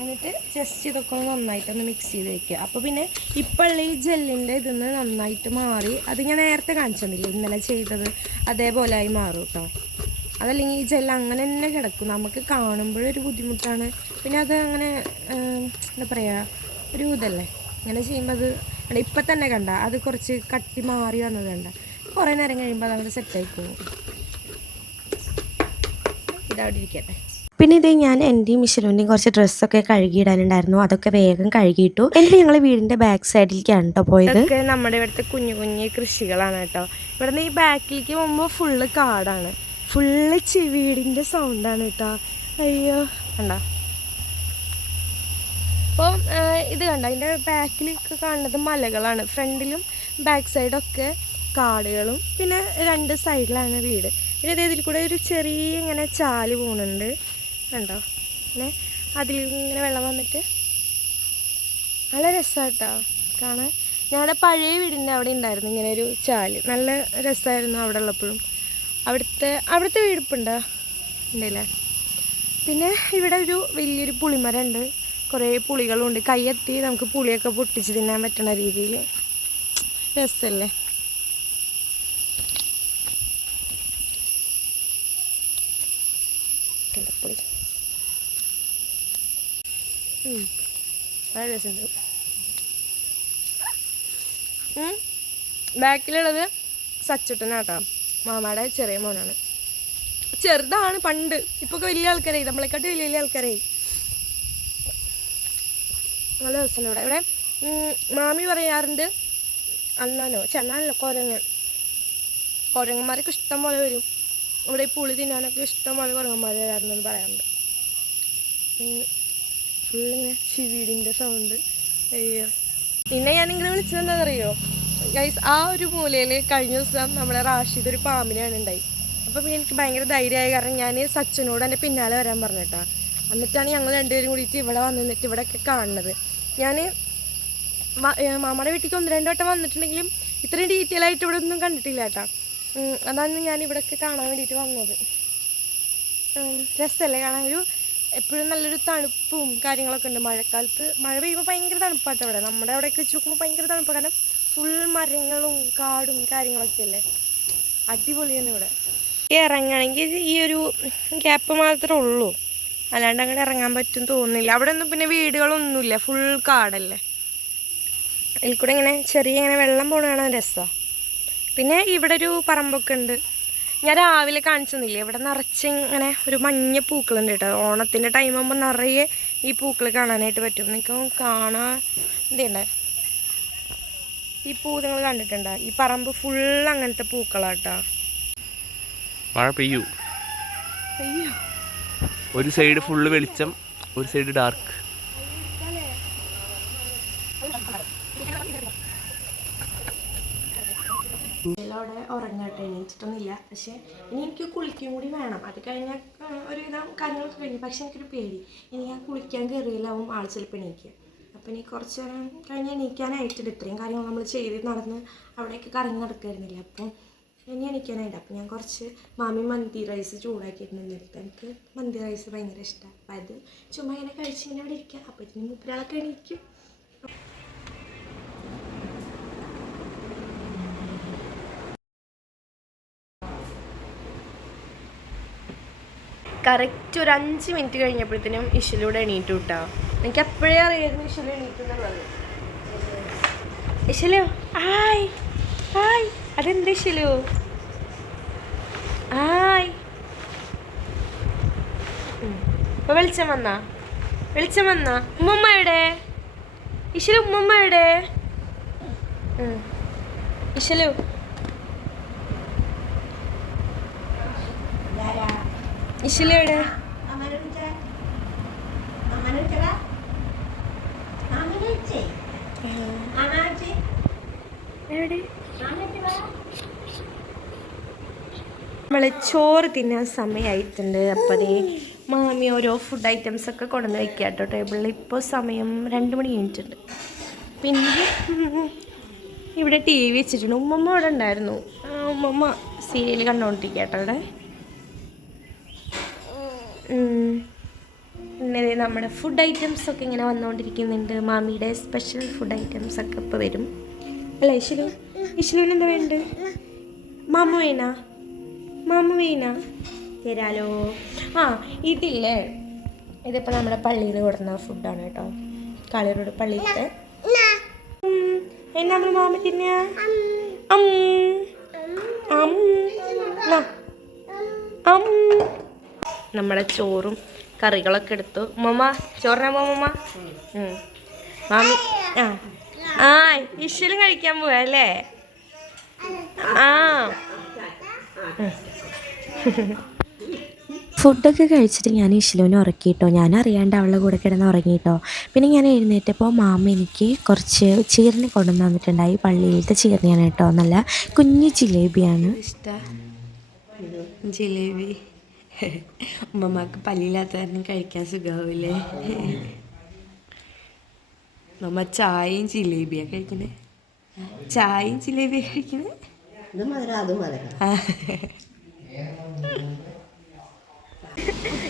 എന്നിട്ട് ജസ്റ്റ് ഇതൊക്കെ ഒന്ന് നന്നായിട്ടൊന്ന് മിക്സ് ചെയ്ത് വയ്ക്കുക. അപ്പോൾ പിന്നെ ഇപ്പോൾ ഈ ജെല്ലിൻ്റെ ഇതൊന്ന് നന്നായിട്ട് മാറി അത് ഞാൻ നേരത്തെ കാണിച്ചിട്ടില്ല ഇന്നലെ ചെയ്തത് അതേപോലെ ആയി മാറും കേട്ടോ. അതല്ലെങ്കിൽ ഈ ജെല്ല് അങ്ങനെ തന്നെ കിടക്കും. നമുക്ക് കാണുമ്പോഴൊരു ബുദ്ധിമുട്ടാണ്. പിന്നെ അത് അങ്ങനെ എന്താ പറയുക ഒരു ഇതല്ലേ ഇങ്ങനെ ചെയ്യുമ്പോൾ അത് ഇപ്പം തന്നെ കണ്ട അത് കുറച്ച് കട്ടി മാറി വന്നത് കണ്ട കുറേ നേരം കഴിയുമ്പോൾ അതങ്ങനെ സെറ്റായി പോകും. ഇതവിടെ ഇരിക്കട്ടെ. പിന്നെ ഇത് ഞാൻ എൻ്റെയും മിഷലുവിൻ്റെയും കുറച്ച് ഡ്രസ്സൊക്കെ കഴുകിയിടാനുണ്ടായിരുന്നു. അതൊക്കെ വേഗം കഴുകിയിട്ടു. എന്നിട്ട് ഞങ്ങൾ വീടിൻ്റെ ബാക്ക് സൈഡിലേക്കാണ് കേട്ടോ പോയത്. ഇതൊക്കെ നമ്മുടെ ഇവിടുത്തെ കുഞ്ഞു കുഞ്ഞു കൃഷികളാണ് കേട്ടോ. ഇവിടുന്ന് ഈ ബാക്കിലേക്ക് പോകുമ്പോൾ ഫുള്ള് കാടാണ്. ഫുള്ള് വീടിൻ്റെ സൗണ്ടാണ് കേട്ടോ. അയ്യോ കണ്ട. അപ്പോൾ ഇത് കണ്ട അതിൻ്റെ ബാക്കിലൊക്കെ കാണുന്നത് മലകളാണ്. ഫ്രണ്ടിലും ബാക്ക് സൈഡൊക്കെ കാടുകളും പിന്നെ 2 സൈഡിലാണ് വീട്. പിന്നെ ഇതിൽ കൂടെ ഒരു ചെറിയ ഇങ്ങനെ ചാല് പോകുന്നുണ്ട് കണ്ടോ. പിന്നെ അതിൽ ഇങ്ങനെ വെള്ളം വന്നിട്ട് നല്ല രസമായിട്ടോ കാണാൻ. ഞങ്ങളുടെ പഴയ വീടിൻ്റെ അവിടെ ഉണ്ടായിരുന്നു ഇങ്ങനെ ഒരു ചാല്. നല്ല രസമായിരുന്നു അവിടെ ഉള്ളപ്പോഴും. അവിടുത്തെ വീടിപ്പുണ്ടോ ഉണ്ടല്ലേ. പിന്നെ ഇവിടെ ഒരു വലിയൊരു പുളിമരം ഉണ്ട്. കുറേ പുളികളുണ്ട്. കൈയെത്തി നമുക്ക് പുളിയൊക്കെ പൊട്ടിച്ച് തിന്നാൻ പറ്റുന്ന രീതിയിൽ രസമല്ലേ. പുളി നല്ല രസമുണ്ട്. ബാക്കിലുള്ളത് സച്ചുട്ടനാട്ടോ, മാമാടെ ചെറിയ മോനാണ്. ചെറുതാണ് പണ്ട്. ഇപ്പോൾ വലിയ ആൾക്കാരായി, നമ്മളെക്കാട്ടി വലിയ വലിയ ആൾക്കാരായി. നല്ല രസമുണ്ട് ഇവിടെ. ഇവിടെ മാമി പറയാറുണ്ട് അണ്ണാനോ ചെണ്ണാനല്ലോ കുരങ്ങന്മാരൊക്കെ ഇഷ്ടം പോലെ വരും ഇവിടെ. ഈ പുളി തിന്നാനൊക്കെ ഇഷ്ടം പോലെ കുരങ്ങന്മാർ വരാറുണ്ടെന്ന് പറയാറുണ്ട്. ഫുള്ളിങ്ങനെ ചിവീടിൻ്റെ സൗണ്ട്. അയ്യോ, പിന്നെ ഞാൻ നിങ്ങളെ വിളിച്ചത് എന്താണെന്നറിയോ ഗൈസ്? ആ ഒരു മൂലയിൽ കഴിഞ്ഞ ദിവസം നമ്മുടെ റാഷിദ് ഒരു പാമ്പിനെയാണ് ഉണ്ടായി. അപ്പോൾ പിന്നെ എനിക്ക് ഭയങ്കര ധൈര്യമായ കാരണം ഞാൻ സച്ചിനോട് എൻ്റെ പിന്നാലെ വരാൻ പറഞ്ഞിട്ടാ. എന്നിട്ടാണ് ഞങ്ങൾ രണ്ടുപേരും കൂടിയിട്ട് ഇവിടെ വന്നിട്ട് ഇവിടെയൊക്കെ കാണുന്നത്. ഞാൻ മാമയുടെ വീട്ടിലേക്ക് 1-2 വട്ടം വന്നിട്ടുണ്ടെങ്കിലും ഇത്രയും ഡീറ്റെയിൽ ആയിട്ട് ഇവിടെ ഒന്നും കണ്ടിട്ടില്ല കേട്ടോ. അതാണ് ഞാൻ ഇവിടെയൊക്കെ കാണാൻ വേണ്ടിയിട്ട് വന്നത്. രസമല്ലേ കാണാൻ? എപ്പോഴും നല്ലൊരു തണുപ്പും കാര്യങ്ങളൊക്കെ ഉണ്ട്. മഴക്കാലത്ത് മഴ പെയ്യുമ്പോൾ ഭയങ്കര തണുപ്പാട്ടോ ഇവിടെ. നമ്മുടെ അവിടെയൊക്കെ വെച്ച് നോക്കുമ്പോൾ ഭയങ്കര തണുപ്പാണ്. കാരണം ഫുൾ മരങ്ങളും കാടും കാര്യങ്ങളൊക്കെ അല്ലേ. അടിപൊളിയാണ് ഇവിടെ. ഇറങ്ങണമെങ്കിൽ ഈ ഒരു ഗ്യാപ്പ് മാത്രമേ ഉള്ളൂ, അല്ലാണ്ട് അങ്ങോട്ട് ഇറങ്ങാൻ പറ്റും തോന്നുന്നില്ല. അവിടെ ഒന്നും പിന്നെ വീടുകളൊന്നുമില്ല, ഫുൾ കാടല്ലേ. ഇതിൽ കൂടെ ഇങ്ങനെ ഇങ്ങനെ വെള്ളം പോകണ രസമാണ്. പിന്നെ ഇവിടെ ഒരു പറമ്പൊക്കെ ഉണ്ട്. ഞാൻ രാവിലെ കാണിച്ചു തന്നില്ലേ, ഇവിടെ നിറച്ച് ഇങ്ങനെ ഒരു മഞ്ഞ പൂക്കളുണ്ട് കേട്ടോ. ഓണത്തിൻ്റെ ടൈം ആകുമ്പോൾ നിറയെ ഈ പൂക്കൾ കാണാനായിട്ട് പറ്റും. നിങ്ങൾക്ക് കാണാൻ എന്തുണ്ട് ഈ പൂ നിങ്ങൾ കണ്ടിട്ടുണ്ടോ? ഈ പറമ്പ് ഫുൾ അങ്ങനത്തെ പൂക്കളാട്ടോ. മഴ പെയ്യൂ. ഒരു സൈഡ് ഫുള്ള് വെളിച്ചം, ഒരു സൈഡ് ഡാർക്ക്. അവിടെ ഉറങ്ങാട്ടെ, എണീച്ചിട്ടൊന്നുമില്ല. പക്ഷേ ഇനി എനിക്ക് കുളിക്കും കൂടി വേണം. അത് കഴിഞ്ഞാൽ ഒരുവിധം കാര്യങ്ങളൊക്കെ കഴിഞ്ഞു. പക്ഷെ എനിക്കൊരു പേടി, ഇനി ഞാൻ കുളിക്കാൻ കയറിയില്ലാവും ആൾ ചിലപ്പോൾ എണീക്കുക. അപ്പം ഇനി കുറച്ച് നേരം കഴിഞ്ഞ് എണീക്കാനായിട്ടുണ്ട്. ഇത്രയും കാര്യങ്ങൾ നമ്മൾ ചെയ്ത് നടന്ന് അവിടെയൊക്കെ കറങ്ങി നടക്കുമായിരുന്നില്ല. അപ്പം ഇനി എണീക്കാനായിട്ട് അപ്പം ഞാൻ കുറച്ച് മാമി മന്തി റൈസ് ചൂടാക്കിയിട്ടുണ്ട്. എനിക്ക് മന്തി റൈസ് ഭയങ്കര ഇഷ്ടമാണ്. അപ്പം അത് ചുമ്മാ ഇങ്ങനെ കഴിച്ച് ഇങ്ങനെ അവിടെ ഇരിക്കുക. അപ്പോൾ ഇതിന് മുപ്പിലാളൊക്കെ എണീക്കും. കറക്റ്റ് ഒരു 5 മിനിറ്റ് കഴിഞ്ഞപ്പോഴത്തേനും ഇഷലൂടെ എണീറ്റു കിട്ടാ. എനിക്ക് അപ്പോഴേ അറിയായിരുന്നു ഇഷലു എണീറ്റുന്നുള്ളത്. ഇഷലു ഹായ് ഹായ്, അതെന്താ ഇഷലു ഹായ്? ഇപ്പൊ വെളിച്ചം വന്നാ ഉമ്മമ്മ എവിടെ? ഇഷലു ഉമ്മമ്മ എവിടെ? ഇഷലു ഇഷലു എവിടെ? നമ്മൾ ചോറ് തിന്നാൻ സമയമായിട്ടുണ്ട്. അപ്പോൾ അതേ മാമി ഓരോ ഫുഡ് ഐറ്റംസ് ഒക്കെ കൊണ്ടുവന്ന് വയ്ക്കുക കേട്ടോ ടേബിളിൽ. ഇപ്പോൾ സമയം 2 മണി കഴിഞ്ഞിട്ടുണ്ട്. പിന്നെ ഇവിടെ TV വെച്ചിട്ടുണ്ട്. ഉമ്മമ്മ അവിടെ ഉണ്ടായിരുന്നു. ഉമ്മമ്മ സീരിയൽ കണ്ടുകൊണ്ടിരിക്കുക കേട്ടോ ഇവിടെ. പിന്നെ നമ്മുടെ ഫുഡ് ഐറ്റംസൊക്കെ ഇങ്ങനെ വന്നുകൊണ്ടിരിക്കുന്നുണ്ട്. മാമിയുടെ സ്പെഷ്യൽ ഫുഡ് ഐറ്റംസൊക്കെ ഇപ്പോൾ വരും അല്ല. ഇഷലുവിന് എന്താ വേണ്ടത്? മാമ വേണ തരാലോ. ഇതില്ലേ, ഇതിപ്പോൾ നമ്മുടെ പള്ളിയിൽ നിന്ന് കൊടുക്കുന്ന ഫുഡാണ് കേട്ടോ. കളറോട് പള്ളിയിലത്തെ എന്നാ നമ്മൾ മാമ തിന്ന നമ്മുടെ ചോറും കറികളൊക്കെ എടുത്തു. ഉമ്മമ്മ ചോറിനാ ഉമ്മമ്മ? മാമി ഇഷലും കഴിക്കാൻ പോവാ അല്ലേ? ഫുഡൊക്കെ കഴിച്ചിട്ട് ഞാൻ ഇഷലുവിനെ ഉറക്കിയിട്ടോ. ഞാൻ അറിയാണ്ട് അവളുടെ കൂടെ കിടന്ന് ഉറങ്ങിയിട്ടോ. പിന്നെ ഞാൻ എഴുന്നേറ്റപ്പോൾ മാമ എനിക്ക് കുറച്ച് ചീർണി കൊണ്ടുവന്ന് തന്നിട്ടുണ്ടായി. പള്ളിയിലത്തെ ചീർണിയാണ് കേട്ടോ. നല്ല കുഞ്ഞു ജിലേബിയാണ്. ജിലേബി ഉമ്മമ്മക്ക് പല്ലില്ലാത്ത കാരണം കഴിക്കാൻ സുഖാവൂലേ? മമ്മ ചായയും ജിലേബിയാണ് കഴിക്കണേ.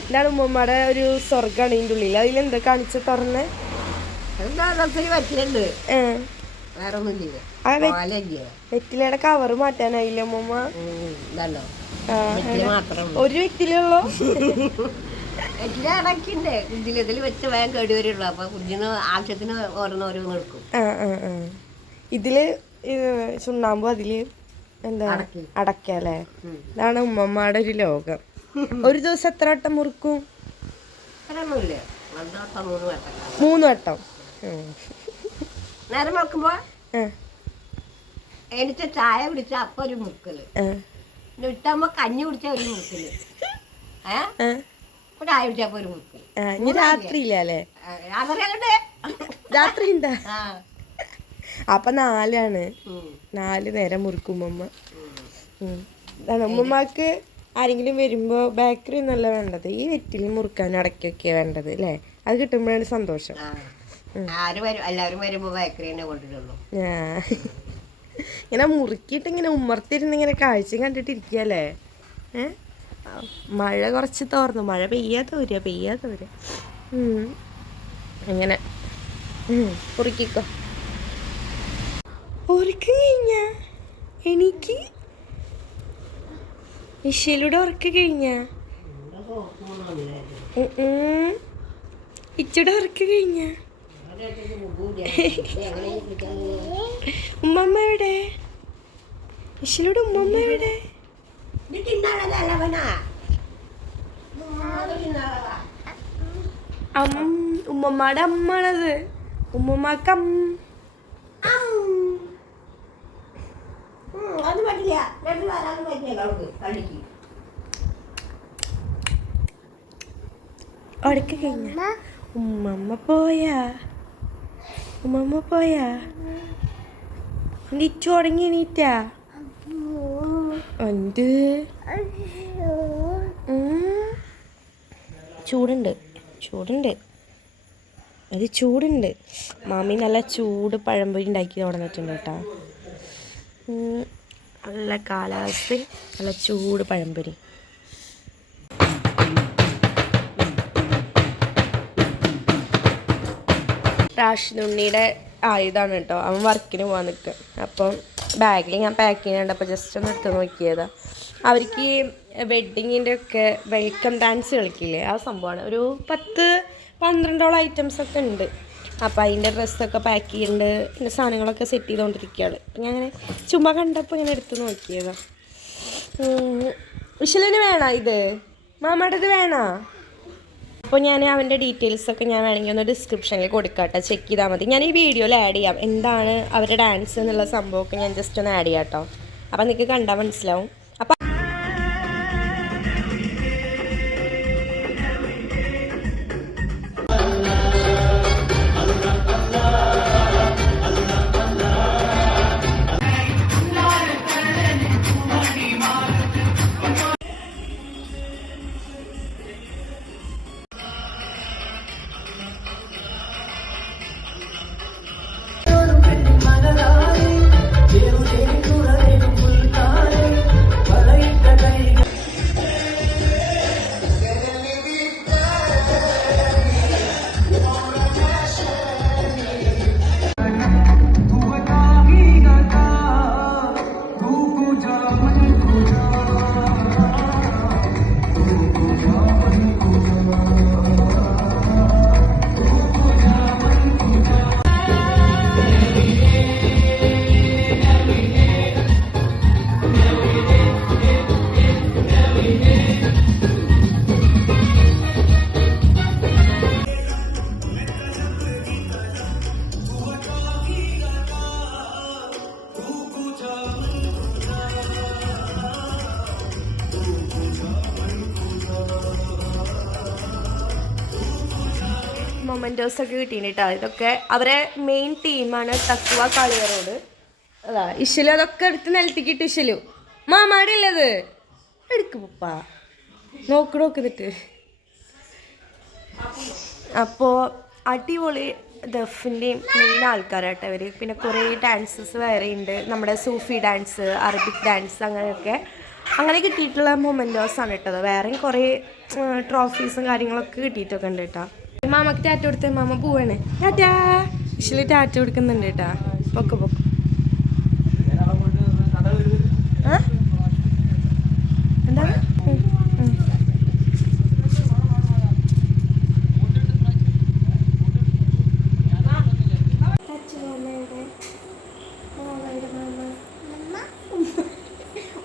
ഇതാണ് ഉമ്മമ്മയുടെ ഒരു സ്വർഗ്ഗമാണ് ഇതിൻ്റെ ഉള്ളിൽ. അതിലെന്താ കാണിച്ച് തുറന്ന് വെറ്റിലയുടെ കവറ് മാറ്റാനായില്ല ഉമ്മമ്മ. ഒരു വെറ്റിലുള്ളൂ. ഇതില് ചുണ്ണാമ്പ് അതില് എന്താ അടക്കല്ലേ? ഇതാണ് ഉമ്മമ്മയുടെ ഒരു ലോകം. ഒരു ദിവസം എത്ര വട്ടം മുറുക്കും? 3 വട്ടം. നേരം വെക്കുമ്പോ എനിക്ക് ചായ കുടിച്ച അപ്പൊ ഒരു മുക്കല് ഇട്ടാകുമ്പോ കഞ്ഞി കുടിച്ച ഒരു മുക്കല് ചായ കുടിച്ചപ്പോ ഒരു മുക്കല് ഇനി രാത്രിയില്ലേ അതറിയാണ്ട് രാത്രി ഉണ്ടാ അപ്പൊ 4 4 നേരം മുറുക്കും ഉമ്മ. ഉമ്മമാക്ക് ആരെങ്കിലും വരുമ്പോ ബേക്കറി ഒന്നല്ല വേണ്ടത്, ഈ വെറ്റിൽ മുറുക്കാൻ അടക്കൊക്കെയാ വേണ്ടത് അല്ലേ? അത് കിട്ടുമ്പോഴാണ് സന്തോഷം. എല്ലാവരും വരുമ്പോ ബേക്കറി തന്നെ കൊണ്ടിട്ടുള്ളൂ. ഇങ്ങനെ മുറുക്കിയിട്ട് ഇങ്ങനെ ഉമ്മർത്തിരുന്ന് ഇങ്ങനെ കാഴ്ച കണ്ടിട്ടിരിക്കല്ലേ. മഴ കുറച്ച് തോർന്നു, മഴ പെയ്യാതെ വരിക. അങ്ങനെ ഉറുക്കിക്കോ. ഉറക്കം കഴിഞ്ഞ എനിക്ക് ഇഷയിലൂടെ ഉറക്കം കഴിഞ്ഞ ഇച്ചൂടെ ഉറക്കം കഴിഞ്ഞ ഉമ്മമ്മ എവിടെ? ഇഷയിലൂടെ ഉമ്മമ്മ എവിടെ? ഉമ്മമ്മയുടെ അമ്മാണത്. ഉമ്മമ്മക്ക് അത് പറ്റില്ല, രണ്ടു വരാനും പറ്റില്ല അവൾക്ക് കളിക്ക്. ഉറക്കം കഴിഞ്ഞ ഉമ്മമ്മ പോയാ ഇച്ചു ഉടങ്ങി എണീറ്റാ എന്ത് ചൂടുണ്ട്. മാമി നല്ല ചൂട് പഴംപൊരി ഉണ്ടാക്കി തുടങ്ങിയിട്ടുണ്ട് കേട്ടോ. നല്ല കാലാവസ്ഥ, നല്ല ചൂട് പഴംപൊരി. റാഷിനുണ്ണിയുടെ ആയുധമാണ് കേട്ടോ. അവൻ വർക്കിന് പോകാൻ നിൽക്കുക. അപ്പം ബാഗിൽ ഞാൻ പാക്ക് ചെയ്യാനുണ്ട്. ജസ്റ്റ് ഒന്ന് എടുത്ത് നോക്കിയതാ. അവർക്ക് വെഡ്ഡിങ്ങിൻ്റെ ഒക്കെ വെൽക്കം ഡാൻസ് കളിക്കില്ലേ, ആ സംഭവമാണ്. ഒരു 10-12 ഐറ്റംസൊക്കെ ഉണ്ട്. അപ്പോൾ അതിൻ്റെ ഡ്രസ്സൊക്കെ പാക്ക് ചെയ്യുന്നുണ്ട്, പിന്നെ സാധനങ്ങളൊക്കെ സെറ്റ് ചെയ്തുകൊണ്ടിരിക്കുകയാണ്. അപ്പം ഞാൻ അങ്ങനെ ചുമ്മാ കണ്ടപ്പോൾ ഇങ്ങനെ എടുത്ത് നോക്കിയതാ. വിഷലിന് വേണോ ഇത്? മാമയുടേത് വേണോ? അപ്പോൾ ഞാൻ അവൻ്റെ ഡീറ്റെയിൽസൊക്കെ ഞാൻ വേണമെങ്കിൽ ഒന്ന് ഡിസ്ക്രിപ്ഷനിൽ കൊടുക്കാട്ടോ, ചെക്ക് ചെയ്താൽ മതി. ഞാൻ ഈ വീഡിയോയിൽ ആഡ് ചെയ്യാം എന്താണ് അവരുടെ ഡാൻസ് എന്നുള്ള സംഭവമൊക്കെ ഞാൻ ജസ്റ്റ് ഒന്ന് ആഡ് ചെയ്യാം കേട്ടോ. അപ്പം നിങ്ങൾക്ക് കണ്ടാൽ മനസ്സിലാവും. അപ്പം മൊമെൻറ്റോസൊക്കെ കിട്ടീന് കേട്ടോ. ഇതൊക്കെ അവരെ മെയിൻ ടീമാണ്, തക്കുവ കളിയറോട്. അതാ ഇഷലു അതൊക്കെ എടുത്ത് നിലത്തിക്കിട്ട് ഇഷലു മാമാടെ ഉള്ളത് എടുക്ക് പപ്പ നോക്കിട്ട്. അപ്പോൾ അടിപൊളി ദഫിൻ്റെയും മെയിൻ ആൾക്കാരായിട്ട് അവർ. പിന്നെ കുറേ ഡാൻസസ് വേറെ ഉണ്ട്, നമ്മുടെ സൂഫി ഡാൻസ്, അറബിക് ഡാൻസ്, അങ്ങനെ കിട്ടിയിട്ടുള്ള മൊമെൻറ്റോസാണ് കേട്ടത്. വേറെയും കുറേ ട്രോഫീസും കാര്യങ്ങളൊക്കെ കിട്ടിയിട്ടൊക്കെ ഉണ്ട് കേട്ടോ. മാമക്ക് ടാറ്റ കൊടുത്ത് മാമ പോവാണ്. ടാറ്റാ ഇഷല് ടാറ്റ കൊടുക്കുന്നുണ്ട് കേട്ടാ. പൊക്കെ എന്താണ്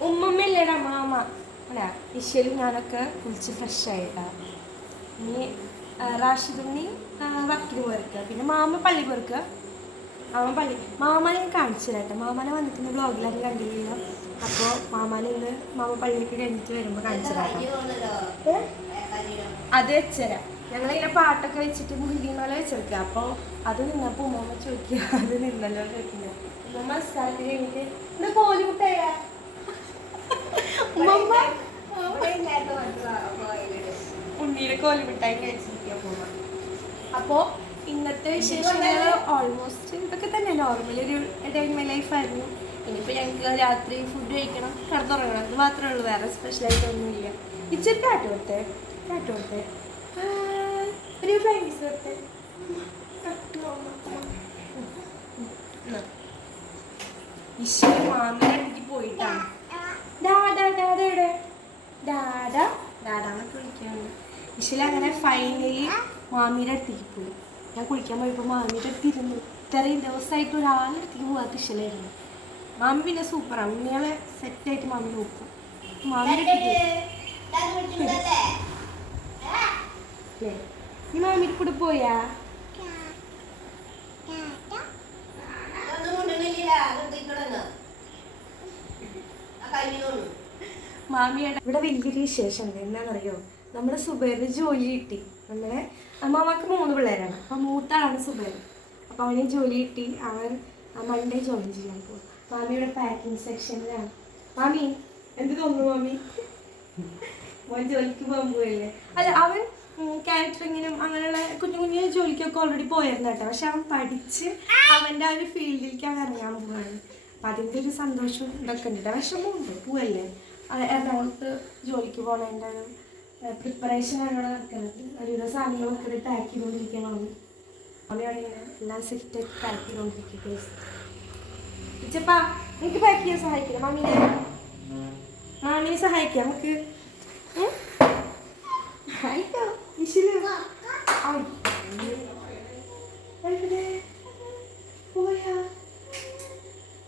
ഉമ്മമ്മല്ലേടാ മാമ അല്ല. ഇഷലും ഞാനൊക്കെ കുളിച്ച് ഫ്രഷ് ആയിട്ടാ. ഇനി റാഷിദുണ്ണി വർക്കിന് പോയിരിക്കുക, പിന്നെ മാമ പള്ളി പോയിരിക്കുക. മാമാനെ ഞാൻ കാണിച്ചു തരാട്ടെ. മാമാനെ വന്നിട്ട് ബ്ലോഗിലൊക്കെ കണ്ടില്ല. അപ്പോൾ മാമാനെ ഇന്ന് മാമ പള്ളിയൊക്കെ കഴിഞ്ഞിട്ട് വരുമ്പോൾ കാണിച്ചു തരാം. അത് വെച്ചുതരാം. ഞങ്ങളിങ്ങനെ പാട്ടൊക്കെ വെച്ചിട്ട് മുഹിമല വെച്ചെടുക്കുക. അപ്പോൾ അത് നിന്നപ്പോൾ ഉമ്മ ചോദിക്കുക, അത് നിന്നല്ലോ ചോദിക്കുന്നത്. ഉമ്മ സ്ഥലത്ത് കഴിഞ്ഞിട്ട് ഇന്ന് കോലിമുട്ടയാ ഉമ്മ ഉണ്ണിയുടെ കോലിമുട്ടായി കഴിച്ചിരിക്കുക ഉമ്മ. അപ്പോൾ ഇന്നത്തെ വിശേഷങ്ങൾ ഓൾമോസ്റ്റ് ഇതൊക്കെ തന്നെ നോർമലി ഒരു ഡേ ഇൻ മൈ ലൈഫായിരുന്നു. ഇനിയിപ്പോൾ ഞങ്ങൾക്ക് രാത്രി ഫുഡ് കഴിക്കണം, കിടന്നുറങ്ങണം, അത് മാത്രമേ ഉള്ളൂ. വേറെ സ്പെഷ്യലായിട്ടൊന്നുമില്ല. ഇച്ചിരി കാറ്റ് കൊടുത്തേ ഒരു ഫ്രൈസ് കൊടുത്തേ. ഈശ്വര മാമിയുടെ അടുത്തേക്ക് പോയിട്ടാണ്. ഡാഡയുടെ ഡാഡാന്നൊക്കെ വിളിക്കാറുണ്ട്. ഈശ്വര അങ്ങനെ ഫൈനലി മാമിയുടെ അടുത്തേക്ക് പോയി. ഞാൻ കുളിക്കാൻ പോയപ്പോൾ മാമിയുടെ അടുത്ത് ഇരുന്നു. ഇത്രയും ദിവസമായിട്ട് ഒരാളുടെ അടുത്തേക്ക് പോകാത്ത ഇഷ്ടമായിരുന്നു. മാമി പിന്നെ സൂപ്പറാണ്. ഉണ്ണികളെ സെറ്റായിട്ട് മാമി നോക്കും. മാമിയുടെ അടുത്തേക്ക് നീ മാമിയുടെ കൂടെ പോയാ? മാമിയുടെ ഇവിടെ വലിയൊരു വിശേഷം ഉണ്ട്. എന്താണെന്നറിയോ, നമ്മുടെ സുബൈറിന് ജോലി കിട്ടി. നമ്മുടെ മാമാക്ക് 3 പിള്ളേരാണ്. അപ്പം മൂത്താളാണ് സുബൈർ. അപ്പം അവന് ജോലി കിട്ടി. അവൻ മൺഡേ ജോയിൻ ചെയ്യാൻ പോകും. മാമിയുടെ പാക്കിംഗ് സെക്ഷനിലാണ്. മാമി എന്ത് തോന്നുന്നു മാമി? മോൻ ജോലിക്ക് പോകാൻ പോയല്ലേ? അല്ല, അവൻ കാറ്ററിങ്ങിനും അങ്ങനെയുള്ള കുഞ്ഞു കുഞ്ഞു ജോലിക്കൊക്കെ ഓൾറെഡി പോയിരുന്നു കേട്ടോ. പക്ഷെ അവൻ പഠിച്ച് അവൻ്റെ ആ ഒരു ഫീൽഡിലേക്ക് അവൻ ഇറങ്ങാൻ പോവുകയാണ്. അപ്പം അതിൻ്റെ ഒരു സന്തോഷം ഇതൊക്കെ ഉണ്ട്. വിഷമമുണ്ട്. പോവല്ലേ എറണാകുളത്ത് ജോലിക്ക് പോകണതിൻ്റെ ഒരു പ്രിപ്പറേഷനാണ് ഇവിടെ നടക്കുന്നത്. ഒരുവിധ സാധനങ്ങളൊക്കെ ഇത് പാക്ക് ചെയ്തുകൊണ്ടിരിക്കണം. അവിടെയാണ് ഇങ്ങനെ എല്ലാം സെറ്റ് പാക്ക് ചെയ്തുകൊണ്ടിരിക്കുക. ഇച്ചപ്പാ എനിക്ക് പാക്ക് ചെയ്യാൻ സഹായിക്കില്ല മാമിനെ സഹായിക്കാം നമുക്ക്. പോയാ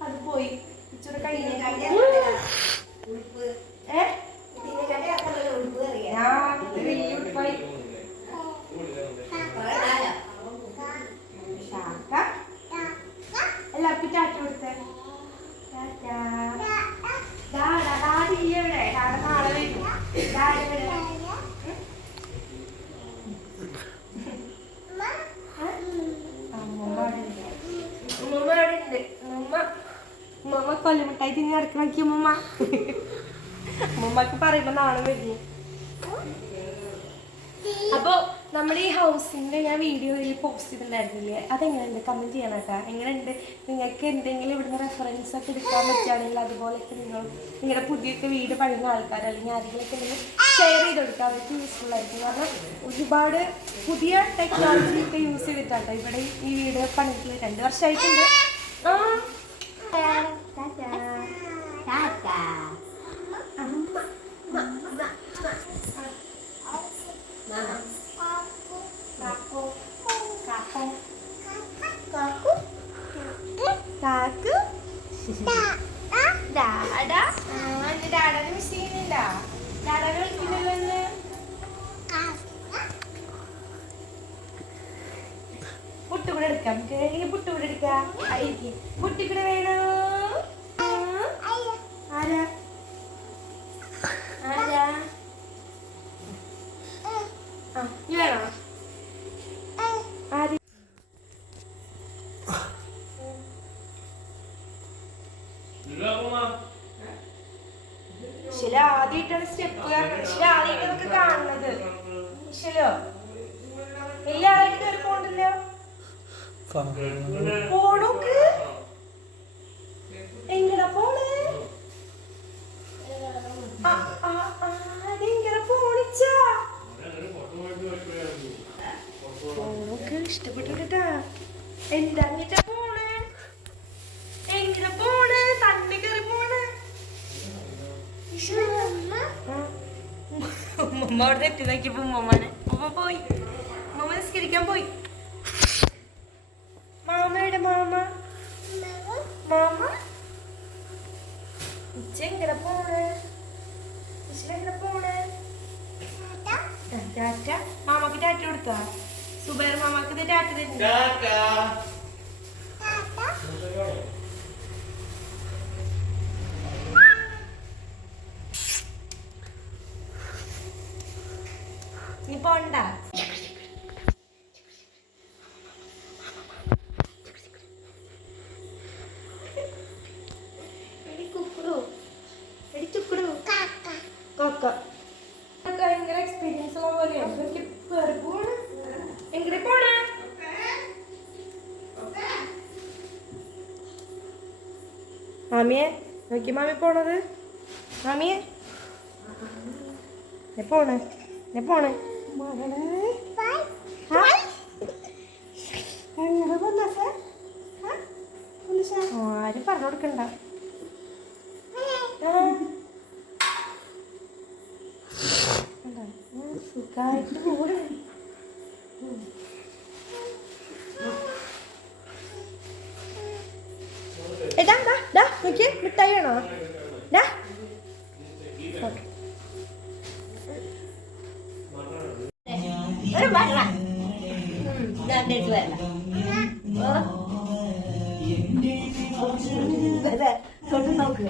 അത് പോയി. ഇച്ചിരി കഴിഞ്ഞ എല്ലാവർക്കും ടാറ്റ കൊടുത്തേ. ഡാഡില്ലേ? ഡാഡ നാളെ വരും. ഉമ്മ കൊല്ലുമിട്ടായി തിരിഞ്ഞ് നടക്കി നോക്കി ഉമ്മക്ക് പറയുമ്പോ നാളെ വരുന്നു. അപ്പോൾ നമ്മുടെ ഈ ഹൗസിൻ്റെ ഞാൻ വീഡിയോയിൽ പോസ്റ്റ് ചെയ്തിട്ടുണ്ടായിരുന്നില്ലേ, അതെങ്ങനെയുണ്ട്? കമൻറ്റ് ചെയ്യണം കേട്ടോ. എങ്ങനെയുണ്ട്? നിങ്ങൾക്ക് എന്തെങ്കിലും ഇവിടുന്ന് റെഫറൻസ് ഒക്കെ എടുക്കാൻ പറ്റുകയാണെങ്കിൽ അതുപോലെയൊക്കെ നിങ്ങളുടെ പുതിയൊക്കെ വീട് പണിയുന്ന ആൾക്കാർ അല്ലെങ്കിൽ ആരെങ്കിലുമൊക്കെ ഉണ്ടെങ്കിൽ ഷെയർ ചെയ്ത് കൊടുക്കുക. അവർക്ക് യൂസ്ഫുൾ ആയിരിക്കും. കാരണം ഒരുപാട് പുതിയ ടെക്നോളജി ഒക്കെ യൂസ് ചെയ്തിട്ടാട്ടോ ഇവിടെ ഈ വീട് പണിക്ക് 2 വർഷമായിട്ടുണ്ട്. ഡാഡാനെ മിസ് ചെയ്യുന്നില്ല. ഡാഡാനെ വിളിക്കുന്നില്ലെന്ന്. പുട്ടുകൂടെ എടുക്കാം. പുട്ടുകൂടെ എടുക്കാം. പുട്ടിക്കൂടെ വേണോ? ആരാ ആരാ നീ വേണോ? ആര്? ശില ആദ്യമായിട്ടാണ് സ്റ്റെപ്പ് ശില ആദ്യമായിട്ടൊക്കെ കാണുന്നത്. ശിലോ എല്ലാ ആളായിട്ട് കയറി പോകണ്ടല്ലോ. പോണോക്ക് എങ്ങനെ പോണ്? അതെങ്ങനെ പോണിച്ചാ? പോണോക്ക് ഇഷ്ടപ്പെട്ടിട്ടാ. എന്താ പോണ്? എങ്ങനെ പോണ്? തന്നെ കയറി പോണ്. ഉമ്മ അവിടെ എത്തി നോക്കിയപ്പോ ഉമ്മ പോയി. ഉമ്മ നിസ്കരിക്കാൻ പോയി. മാമയുടെ മാമ ഇച്ചെങ്ങനെ പോണ്? ഇച്ചെങ്ങനെ പോണ്? ടാറ്റ. മാമാക്ക് ടാറ്റ കൊടുത്താ? സുബൈർ മാമാക്ക് ഇത് ടാറ്റ തരുന്നു. നീ പോണ്ട. ഭയങ്കര എക്സ്പീരിയൻസ് ഉള്ള പോലെയാണ്. എങ്ങനെ പോണേ? മാമിയെ നോക്കി മാമി പോണത്. മാമിയെ പോണേ പോണേ ആരും പറഞ്ഞു കൊടുക്കണ്ട. സുഖായിട്ട് പോണേ. എടാ നോക്കിയേ, മിഠായി വേണോ? തൊട്ട് നോക്ക്.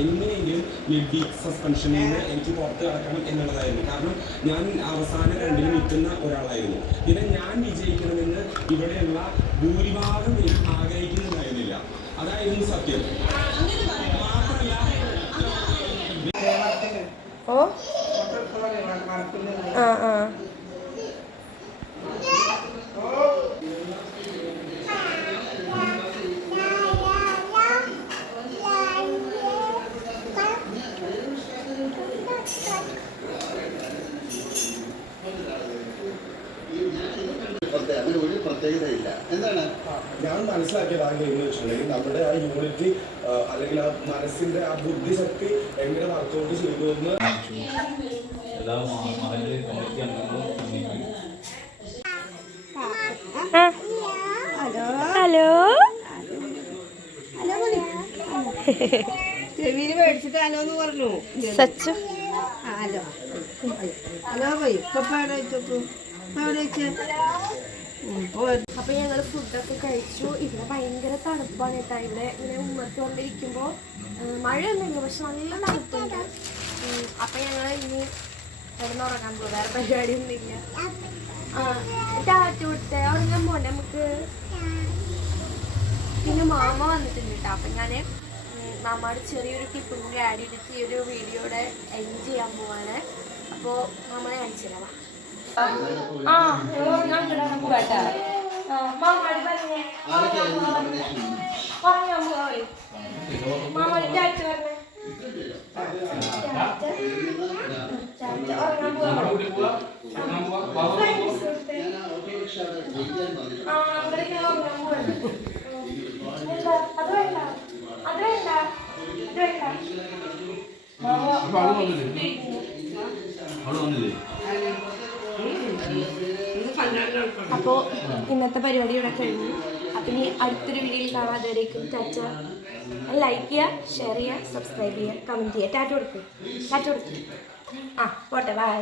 എങ്ങനെയെങ്കിലും മിഡ് സസ്പെൻഷനിൽ നിന്ന് എനിക്ക് പുറത്ത് കിടക്കണം എന്നുള്ളതായിരുന്നു. കാരണം ഞാൻ അവസാന രണ്ടിൽ നിൽക്കുന്ന ഒരാളായിരുന്നു. പിന്നെ ഞാൻ വിജയിക്കണമെന്ന് ഇവിടെയുള്ള ഭൂരിഭാഗം ആഗ്രഹിക്കുന്നുണ്ടായിരുന്നില്ല. അതായിരുന്നു സത്യം. ഓ ആ ആ അങ്ങനെ ഒരു പ്രത്യേകതയില്ല. എന്താണ് ഞാൻ മനസ്സിലാക്കിയത് ആ ഗെയിം എന്ന് വെച്ചിട്ടുണ്ടെങ്കിൽ നമ്മുടെ ആ യൂണിറ്റി അല്ലെങ്കിൽ ആ മനസ്സിന്റെ ആ ബുദ്ധിശക്തി എങ്ങനെ വർക്കൗട്ട് ചെയ്തു എന്ന് ഹലോ ചെവിയിൽ മേടിച്ചിട്ട് ഹലോന്ന് പറഞ്ഞു. സച്ചു ഹലോ ഹലോ പോയി. ഇപ്പൊ എവിടെ വെച്ചോക്കൂ? എവിടെ വെച്ച്? അപ്പൊ ഞങ്ങള് ഫുഡൊക്കെ കഴിച്ചു. ഇവിടെ ഭയങ്കര തണുപ്പാണ് കേട്ടോ. ഇവിടെ ഇങ്ങനെ ഉമ്മത്ത് വന്നിരിക്കുമ്പോ മഴയൊന്നുമില്ല, പക്ഷെ നല്ല തണുപ്പുണ്ട്. അപ്പൊ ഞങ്ങള് ഇനി കിടന്നുറങ്ങാൻ പോകും. വേറെ പരിപാടിയൊന്നും ഇല്ല. ടാറ്റ കൊടുത്തേ ഉറങ്ങാൻ പോണ്ടേ നമുക്ക്? പിന്നെ മാമ വന്നിട്ടുണ്ട് കേട്ടോ. അപ്പൊ ഞാന് മാമയുടെ ചെറിയൊരു ക്ലിപ്പും കൂടി ആഡ് ചെയ്തിട്ട് ഈ ഒരു വീഡിയോയുടെ എൻഡ് ചെയ്യാൻ പോവാണ്. അപ്പോൾ മാമനെ കാണിച്ചു തരാം. അപ്പോൾ ഇന്നത്തെ പരിപാടി ഇവിടെ കഴിഞ്ഞു. അപ്പം ഇനി അടുത്തൊരു വീഡിയോയിൽ കാണാം. അതുവരേക്കും ടാറ്റ. ലൈക്ക് ചെയ്യുക, ഷെയർ ചെയ്യുക, സബ്സ്ക്രൈബ് ചെയ്യുക, കമൻറ്റ് ചെയ്യുക. ടാറ്റ കൊടുക്കും. പോട്ടെ. ബൈ.